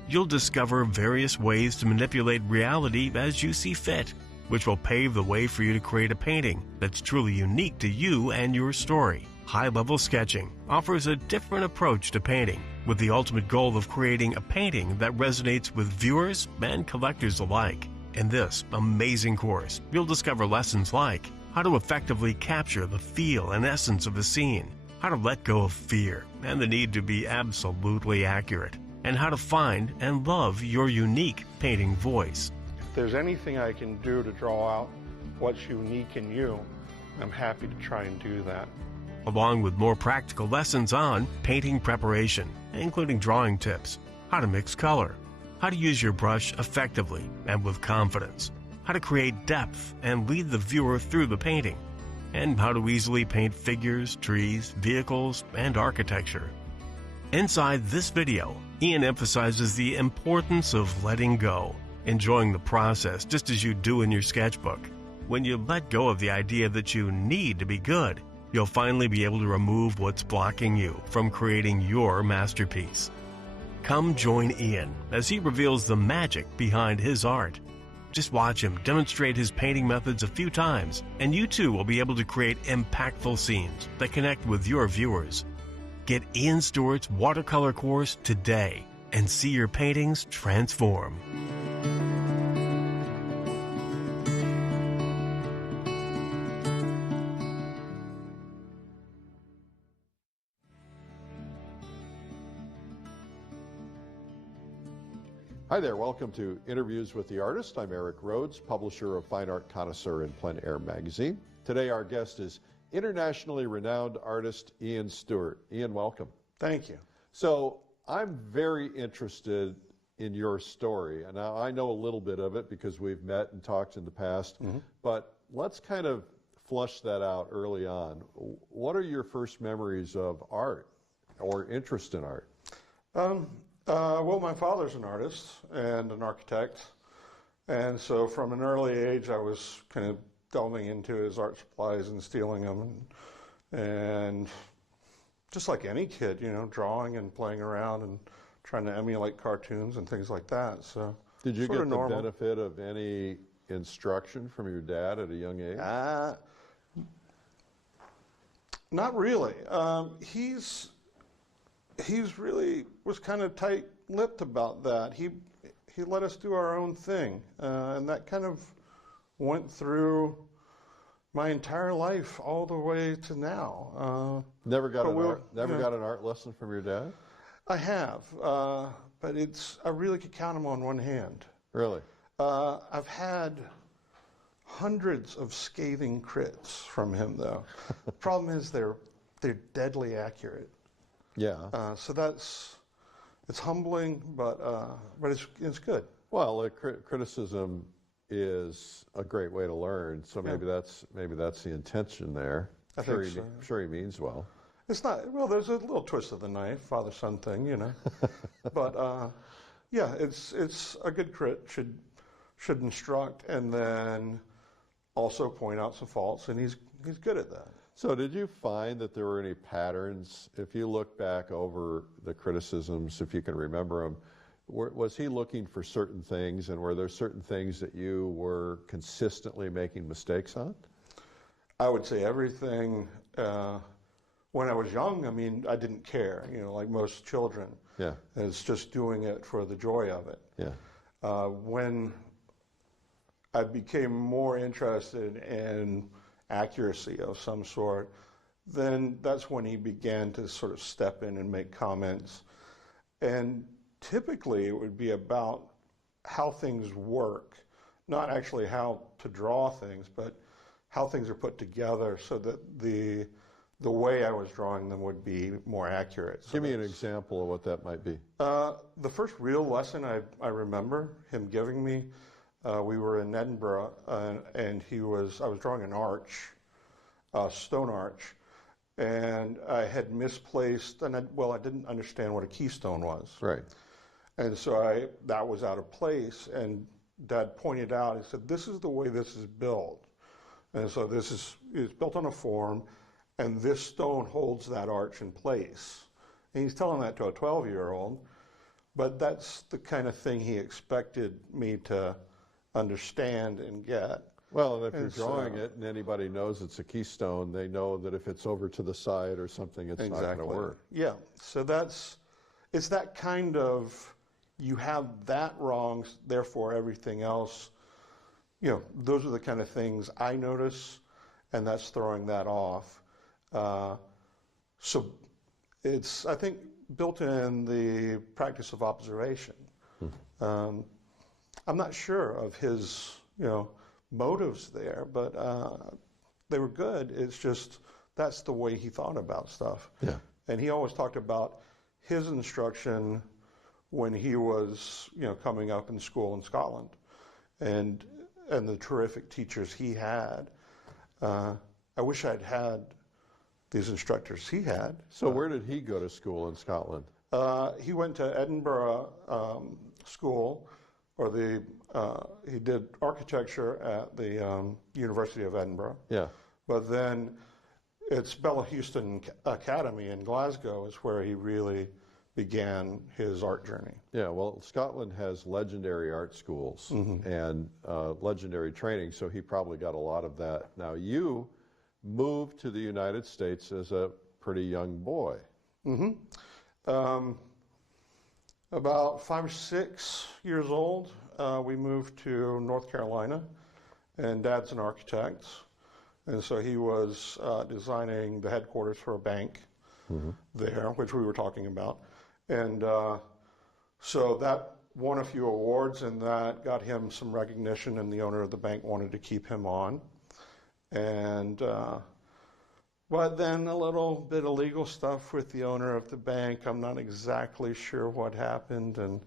You'll discover various ways to manipulate reality as you see fit, which will pave the way for you to create a painting that's truly unique to you and your story. High-level sketching offers a different approach to painting, with the ultimate goal of creating a painting that resonates with viewers and collectors alike. In this amazing course, you'll discover lessons like how to effectively capture the feel and essence of a scene, how to let go of fear and the need to be absolutely accurate, and how to find and love your unique painting voice. If there's anything I can do to draw out what's unique in you, I'm happy to try and do that. Along with more practical lessons on painting preparation, including drawing tips, how to mix color, how to use your brush effectively and with confidence, how to create depth and lead the viewer through the painting, and how to easily paint figures, trees, vehicles, and architecture. Inside this video, Iain emphasizes the importance of letting go, enjoying the process just as you do in your sketchbook. When you let go of the idea that you need to be good, you'll finally be able to remove what's blocking you from creating your masterpiece. Come join Iain as he reveals the magic behind his art. Just watch him demonstrate his painting methods a few times, and you too will be able to create impactful scenes that connect with your viewers. Get Iain Stewart's watercolor course today and see your paintings transform. Hi there, welcome to Interviews with the Artist. I'm Eric Rhodes, publisher of Fine Art Connoisseur in Plein Air magazine. Today our guest is internationally renowned artist Iain Stewart. Iain, welcome. Thank you. So I'm very interested in your story. And now I know a little bit of it because we've met and talked in the past, but let's kind of flush that out early on. What are your first memories of art or interest in art? Well, my father's an artist and an architect, and so from an early age I was kind of delving into his art supplies and stealing them, and just like any kid, you know, drawing and playing around and trying to emulate cartoons and things like that. So did you sort get of the normal. benefit of any instruction from your dad at a young age? Not really. He's really was kind of tight-lipped about that. He let us do our own thing, and that kind of went through my entire life all the way to now. Never got an art lesson from your dad? I have, but I really could count them on one hand. Really? I've had hundreds of scathing crits from him, though. The problem is they're deadly accurate. Yeah. So it's humbling, but it's good. Well, criticism is a great way to learn. So maybe that's the intention there. I think so. I'm sure he means well. It's not, well, there's a little twist of the knife, father-son thing, you know. But yeah, it's a good crit, should instruct and then also point out some faults, and he's good at that. So did you find that there were any patterns? If you look back over the criticisms, if you can remember them, was he looking for certain things, and were there certain things that you were consistently making mistakes on? I would say everything. When I was young, I mean, I didn't care, you know, like most children. Yeah. It's just doing it for the joy of it. Yeah. When I became more interested in accuracy of some sort, then that's when he began to sort of step in and make comments. And typically it would be about how things work, not actually how to draw things, but how things are put together so that the way I was drawing them would be more accurate. So give me an example of what that might be. The first real lesson I remember him giving me, we were in Edinburgh, and I was drawing an arch, a stone arch, and I had misplaced, and I didn't understand what a keystone was. Right. And so that was out of place, and Dad pointed out, he said, this is the way this is built. And so it's built on a form, and this stone holds that arch in place. And he's telling that to a 12-year-old, but that's the kind of thing he expected me to understand and get. Well, and if you're drawing it and anybody knows it's a keystone, they know that if it's over to the side or something, it's not going to work. Yeah, so it's that kind of, you have that wrong, therefore everything else, you know, those are the kind of things I notice, and that's throwing that off. So it's, I think, built in the practice of observation. I'm not sure of his, you know, motives there, but they were good. It's just that's the way he thought about stuff. Yeah. And he always talked about his instruction when he was, you know, coming up in school in Scotland, and the terrific teachers he had. I wish I'd had these instructors he had. So where did he go to school in Scotland? He went to Edinburgh School, or he did architecture at the University of Edinburgh. Yeah. But then it's Bella Houston Academy in Glasgow is where he really began his art journey. Yeah, well, Scotland has legendary art schools and legendary training, so he probably got a lot of that. Now, you moved to the United States as a pretty young boy. About 5 or 6 years old, we moved to North Carolina, and Dad's an architect, and so he was designing the headquarters for a bank there, which we were talking about, and so that won a few awards, and that got him some recognition, and the owner of the bank wanted to keep him on, and but then a little bit of legal stuff with the owner of the bank. I'm not exactly sure what happened, and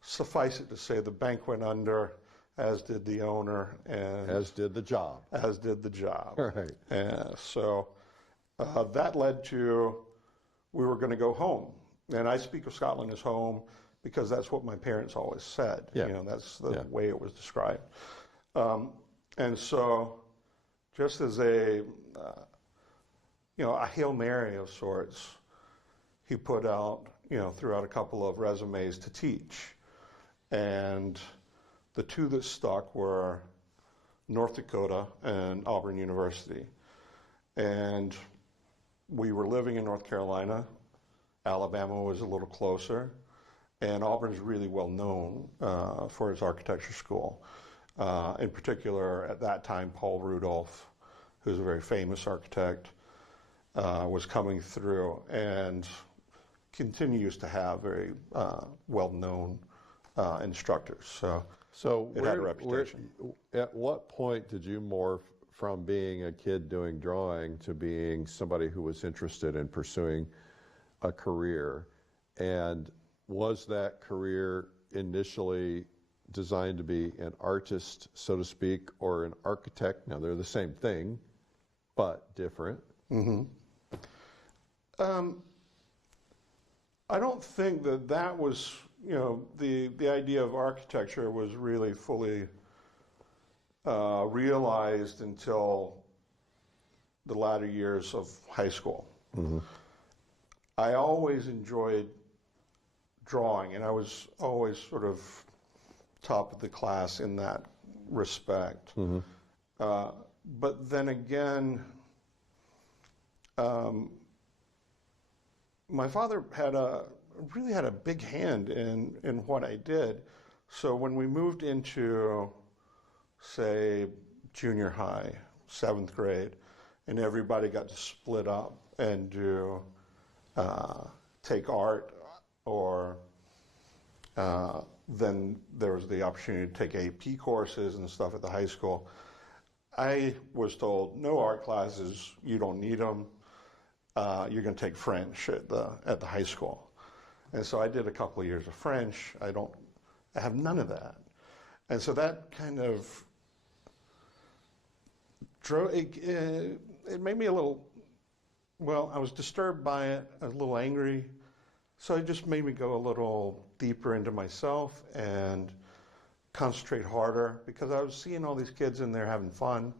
suffice it to say the bank went under, as did the owner, and As did the job. as did the job. Right. And so that led to, we were going to go home. And I speak of Scotland as home because that's what my parents always said. Yeah. You know, that's the Yeah. way it was described. And so just as a Hail Mary of sorts, he put out, threw out a couple of resumes to teach. And the two that stuck were North Dakota and Auburn University. And we were living in North Carolina. Alabama was a little closer. And Auburn's really well known for its architecture school. In particular, at that time, Paul Rudolph, who's a very famous architect, was coming through and continues to have very well-known instructors. So it had a reputation. At what point did you morph from being a kid doing drawing to being somebody who was interested in pursuing a career? And was that career initially designed to be an artist, so to speak, or an architect? Now, they're the same thing, but different. I don't think that was, the idea of architecture was really fully realized until the latter years of high school. I always enjoyed drawing, and I was always sort of top of the class in that respect. But then again, my father really had a big hand in what I did. So when we moved into, say, junior high, 7th grade, and everybody got to split up and do take art, or then there was the opportunity to take AP courses and stuff at the high school. I was told, no art classes, you don't need them. You're going to take French at the high school. And so I did a couple of years of French. I have none of that. And so that kind of drove, it made me a little, I was disturbed by it, I was a little angry. So it just made me go a little deeper into myself and concentrate harder, because I was seeing all these kids in there having fun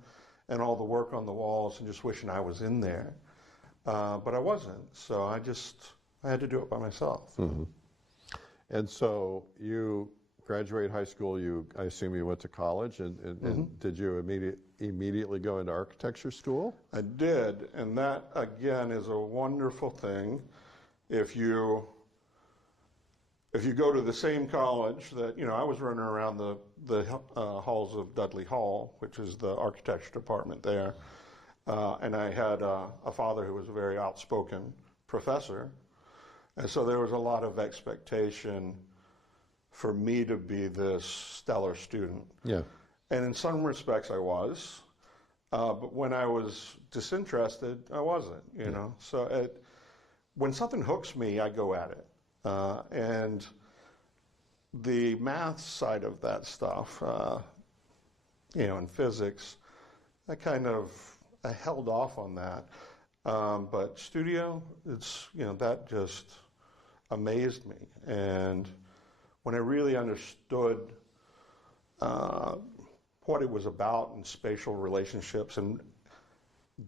and all the work on the walls and just wishing I was in there. But I wasn't, so I had to do it by myself. And so you graduated high school, I assume you went to college, and did you immediately go into architecture school? I did, and that, again, is a wonderful thing. If you go to the same college that, I was running around the halls of Dudley Hall, which is the architecture department there, and I had a father who was a very outspoken professor, and so there was a lot of expectation for me to be this stellar student. Yeah. And in some respects I was, but when I was disinterested, I wasn't, know. So when something hooks me, I go at it. And the math side of that stuff, in physics, I held off on that. But studio, that just amazed me. And when I really understood what it was about in spatial relationships and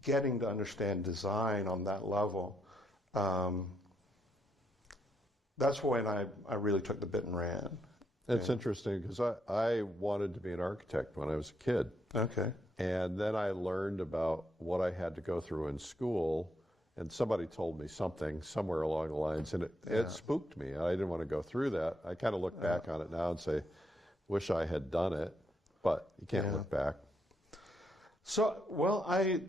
getting to understand design on that level, that's when I really took the bit and ran. It's interesting because I wanted to be an architect when I was a kid. Okay. And then I learned about what I had to go through in school, and somebody told me something somewhere along the lines, and it spooked me. I didn't want to go through that. I kind of look back on it now and say, wish I had done it, but you can't look back. So, well, I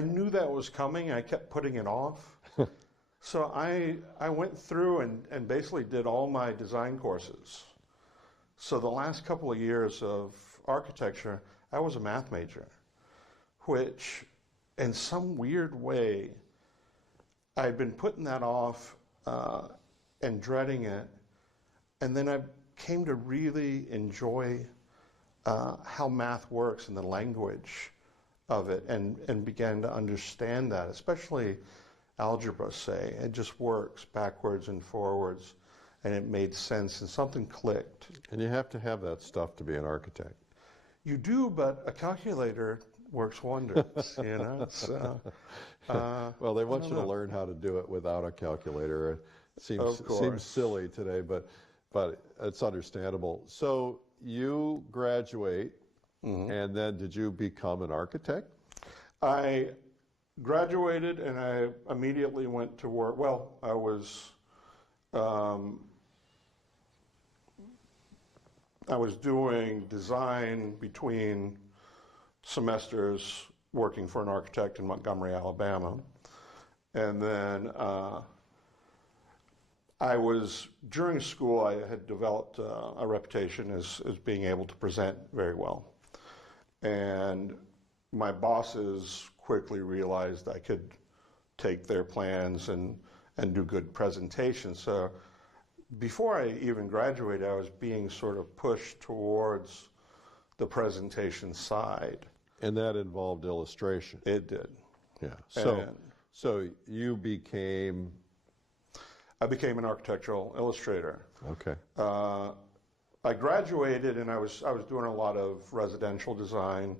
knew that was coming. I kept putting it off. So I went through and basically did all my design courses. So the last couple of years of architecture, I was a math major, which in some weird way, I'd been putting that off and dreading it. And then I came to really enjoy how math works and the language of it, and began to understand that, especially algebra, say. It just works backwards and forwards, and it made sense, and something clicked. And you have to have that stuff to be an architect. You do, but a calculator works wonders, you know? So, well, they want you to learn how to do it without a calculator. It seems silly today, but it's understandable. So you graduate, and then did you become an architect? I graduated and I immediately went to work. Well, I was doing design between semesters working for an architect in Montgomery, Alabama. And then during school, I had developed a reputation as being able to present very well. And my bosses quickly realized I could take their plans and do good presentations. So before I even graduated, I was being sort of pushed towards the presentation side. And that involved illustration. It did. Yeah. So you became... I became an architectural illustrator. Okay. I graduated and I was doing a lot of residential design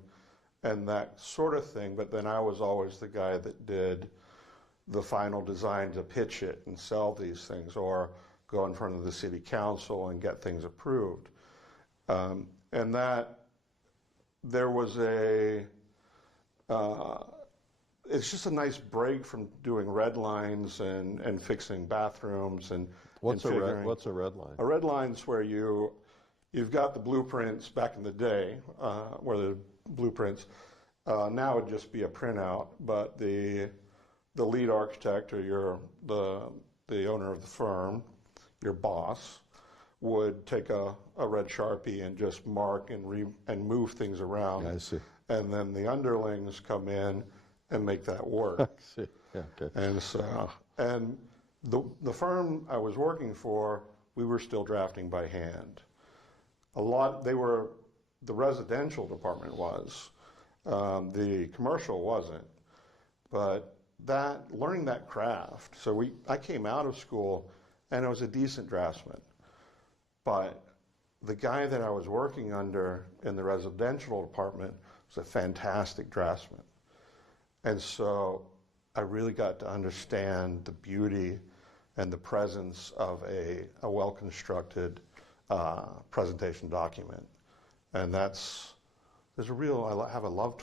and that sort of thing, but then I was always the guy that did the final design to pitch it and sell these things, or go in front of the city council and get things approved. And that there was it's just a nice break from doing red lines and fixing bathrooms and what's a red line? A red line's where you've got the blueprints back in the day, where the blueprints now would just be a printout, but the lead architect or the owner of the firm, your boss, would take a red Sharpie and just mark and move things around. I see. And then the underlings come in and make that work. I see. Yeah, okay. And so, and the firm I was working for, we were still drafting by hand. The residential department was, the commercial wasn't. But learning that craft, so I came out of school and I was a decent draftsman. But the guy that I was working under in the residential department was a fantastic draftsman. And so I really got to understand the beauty and the presence of a well-constructed presentation document. And I have a love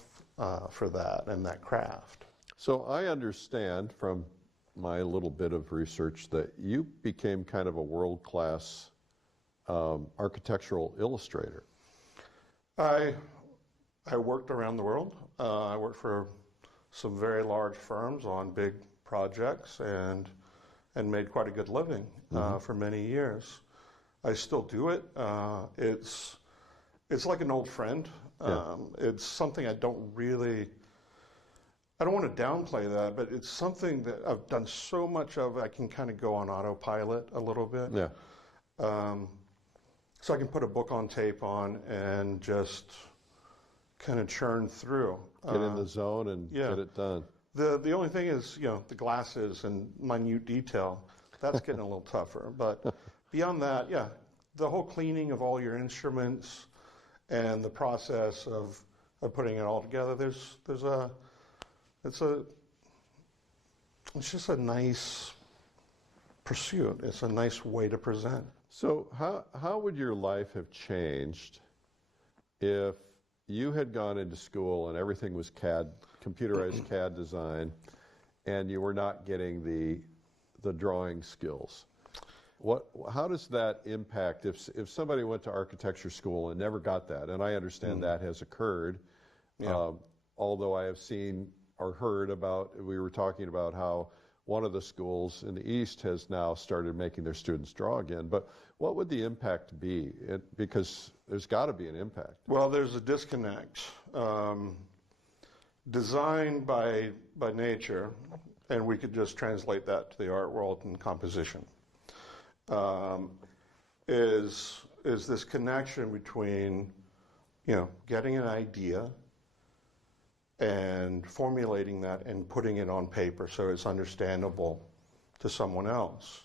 for that and that craft. So I understand from my little bit of research that you became kind of a world-class architectural illustrator. I worked around the world. I worked for some very large firms on big projects and made quite a good living for many years. I still do it. It's like an old friend. It's something I don't want to downplay that, but it's something that I've done so much of, I can kind of go on autopilot a little bit. Yeah. So I can put a book on tape on and just kind of churn through. Get in the zone and get it done. The only thing is, the glasses and minute detail, that's getting a little tougher. But beyond that, the whole cleaning of all your instruments and the process of putting it all together, it's just a nice pursuit. It's a nice way to present. So how would your life have changed if you had gone into school and everything was CAD computerized CAD design, and you were not getting the drawing skills. How does that impact if somebody went to architecture school and never got that? And I understand that has occurred. Yeah. Although I have seen or heard about, we were talking about how one of the schools in the East has now started making their students draw again. But what would the impact be? Because there's got to be an impact. Well, there's a disconnect. Design by nature, and we could just translate that to the art world and composition, is this connection between, getting an idea and formulating that and putting it on paper so it's understandable to someone else.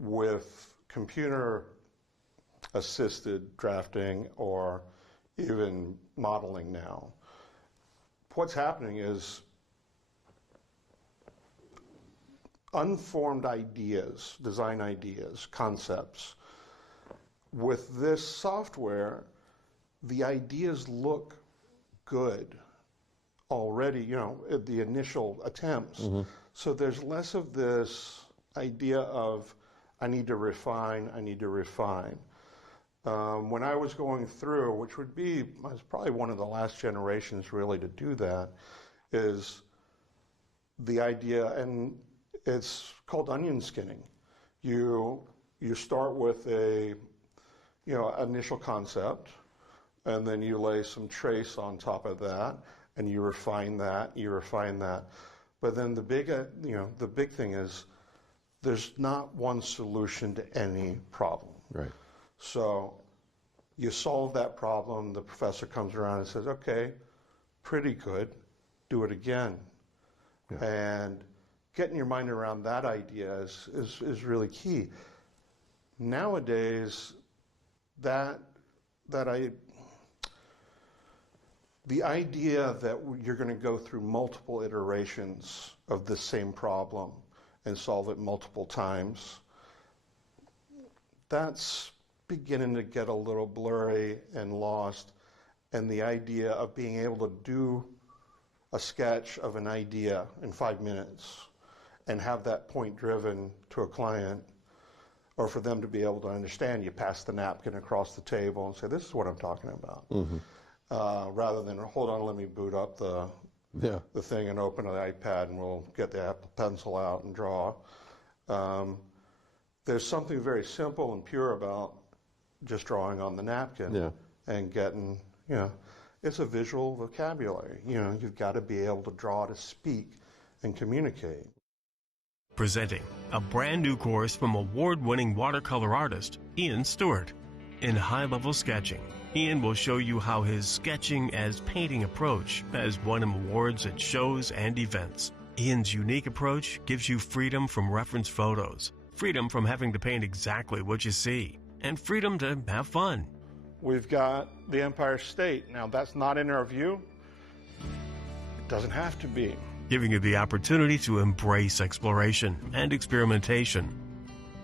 With computer-assisted drafting or even modeling now, what's happening is unformed ideas, design ideas, concepts. With this software, the ideas look good already, at the initial attempts. Mm-hmm. So there's less of this idea of, I need to refine. When I was going through, which I was probably one of the last generations really to do that, is the idea, and it's called onion skinning. You start with a initial concept, and then you lay some trace on top of that, and you refine that. But then the big thing is there's not one solution to any problem. Right. So you solve that problem, the professor comes around and says, okay, pretty good, do it again. Yeah. And getting your mind around that idea is really key. Nowadays, the idea that you're going to go through multiple iterations of the same problem and solve it multiple times, that's beginning to get a little blurry and lost. And the idea of being able to do a sketch of an idea in 5 minutes and have that point driven to a client, or for them to be able to understand, you pass the napkin across the table and say, this is what I'm talking about. Mm-hmm. Rather than, hold on, let me boot up the thing and open an iPad and we'll get the Apple Pencil out and draw. There's something very simple and pure about just drawing on the napkin and getting, it's a visual vocabulary. You've got to be able to draw to speak and communicate. Presenting a brand new course from award-winning watercolor artist Iain Stewart. In high-level sketching, Iain will show you how his sketching as painting approach has won him awards at shows and events. Iain's unique approach gives you freedom from reference photos, freedom from having to paint exactly what you see, and freedom to have fun. We've got the Empire State. Now, that's not in our view. It doesn't have to be. Giving you the opportunity to embrace exploration and experimentation.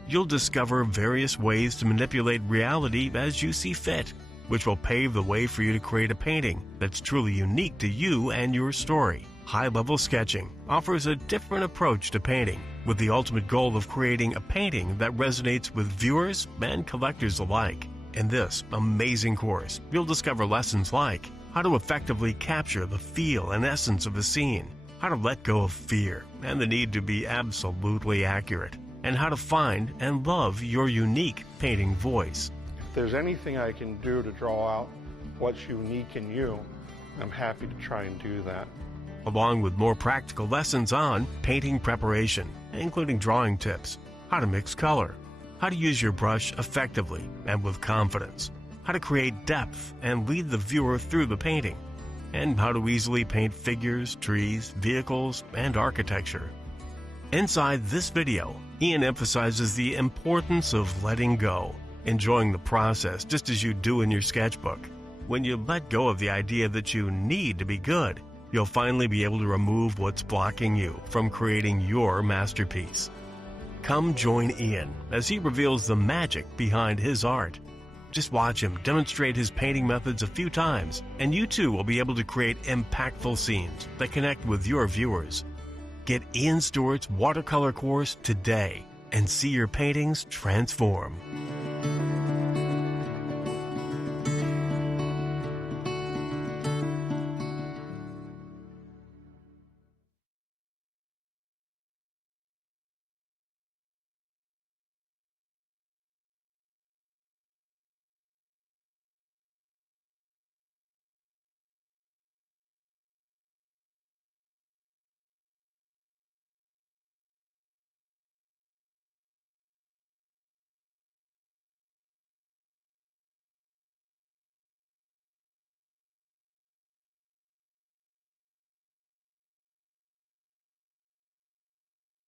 You'll discover various ways to manipulate reality as you see fit, which will pave the way for you to create a painting that's truly unique to you and your story. High-level sketching offers a different approach to painting, with the ultimate goal of creating a painting that resonates with viewers and collectors alike. In this amazing course, you'll discover lessons like how to effectively capture the feel and essence of a scene, how to let go of fear and the need to be absolutely accurate, and how to find and love your unique painting voice. If there's anything I can do to draw out what's unique in you, I'm happy to try and do that. Along with more practical lessons on painting preparation, including drawing tips, how to mix color, how to use your brush effectively and with confidence, how to create depth and lead the viewer through the painting, and how to easily paint figures, trees, vehicles, and architecture. Inside this video, Iain emphasizes the importance of letting go, enjoying the process just as you do in your sketchbook. When you let go of the idea that you need to be good, you'll finally be able to remove what's blocking you from creating your masterpiece. Come join Iain as he reveals the magic behind his art. Just watch him demonstrate his painting methods a few times, and you too will be able to create impactful scenes that connect with your viewers. Get Iain Stewart's watercolor course today and see your paintings transform.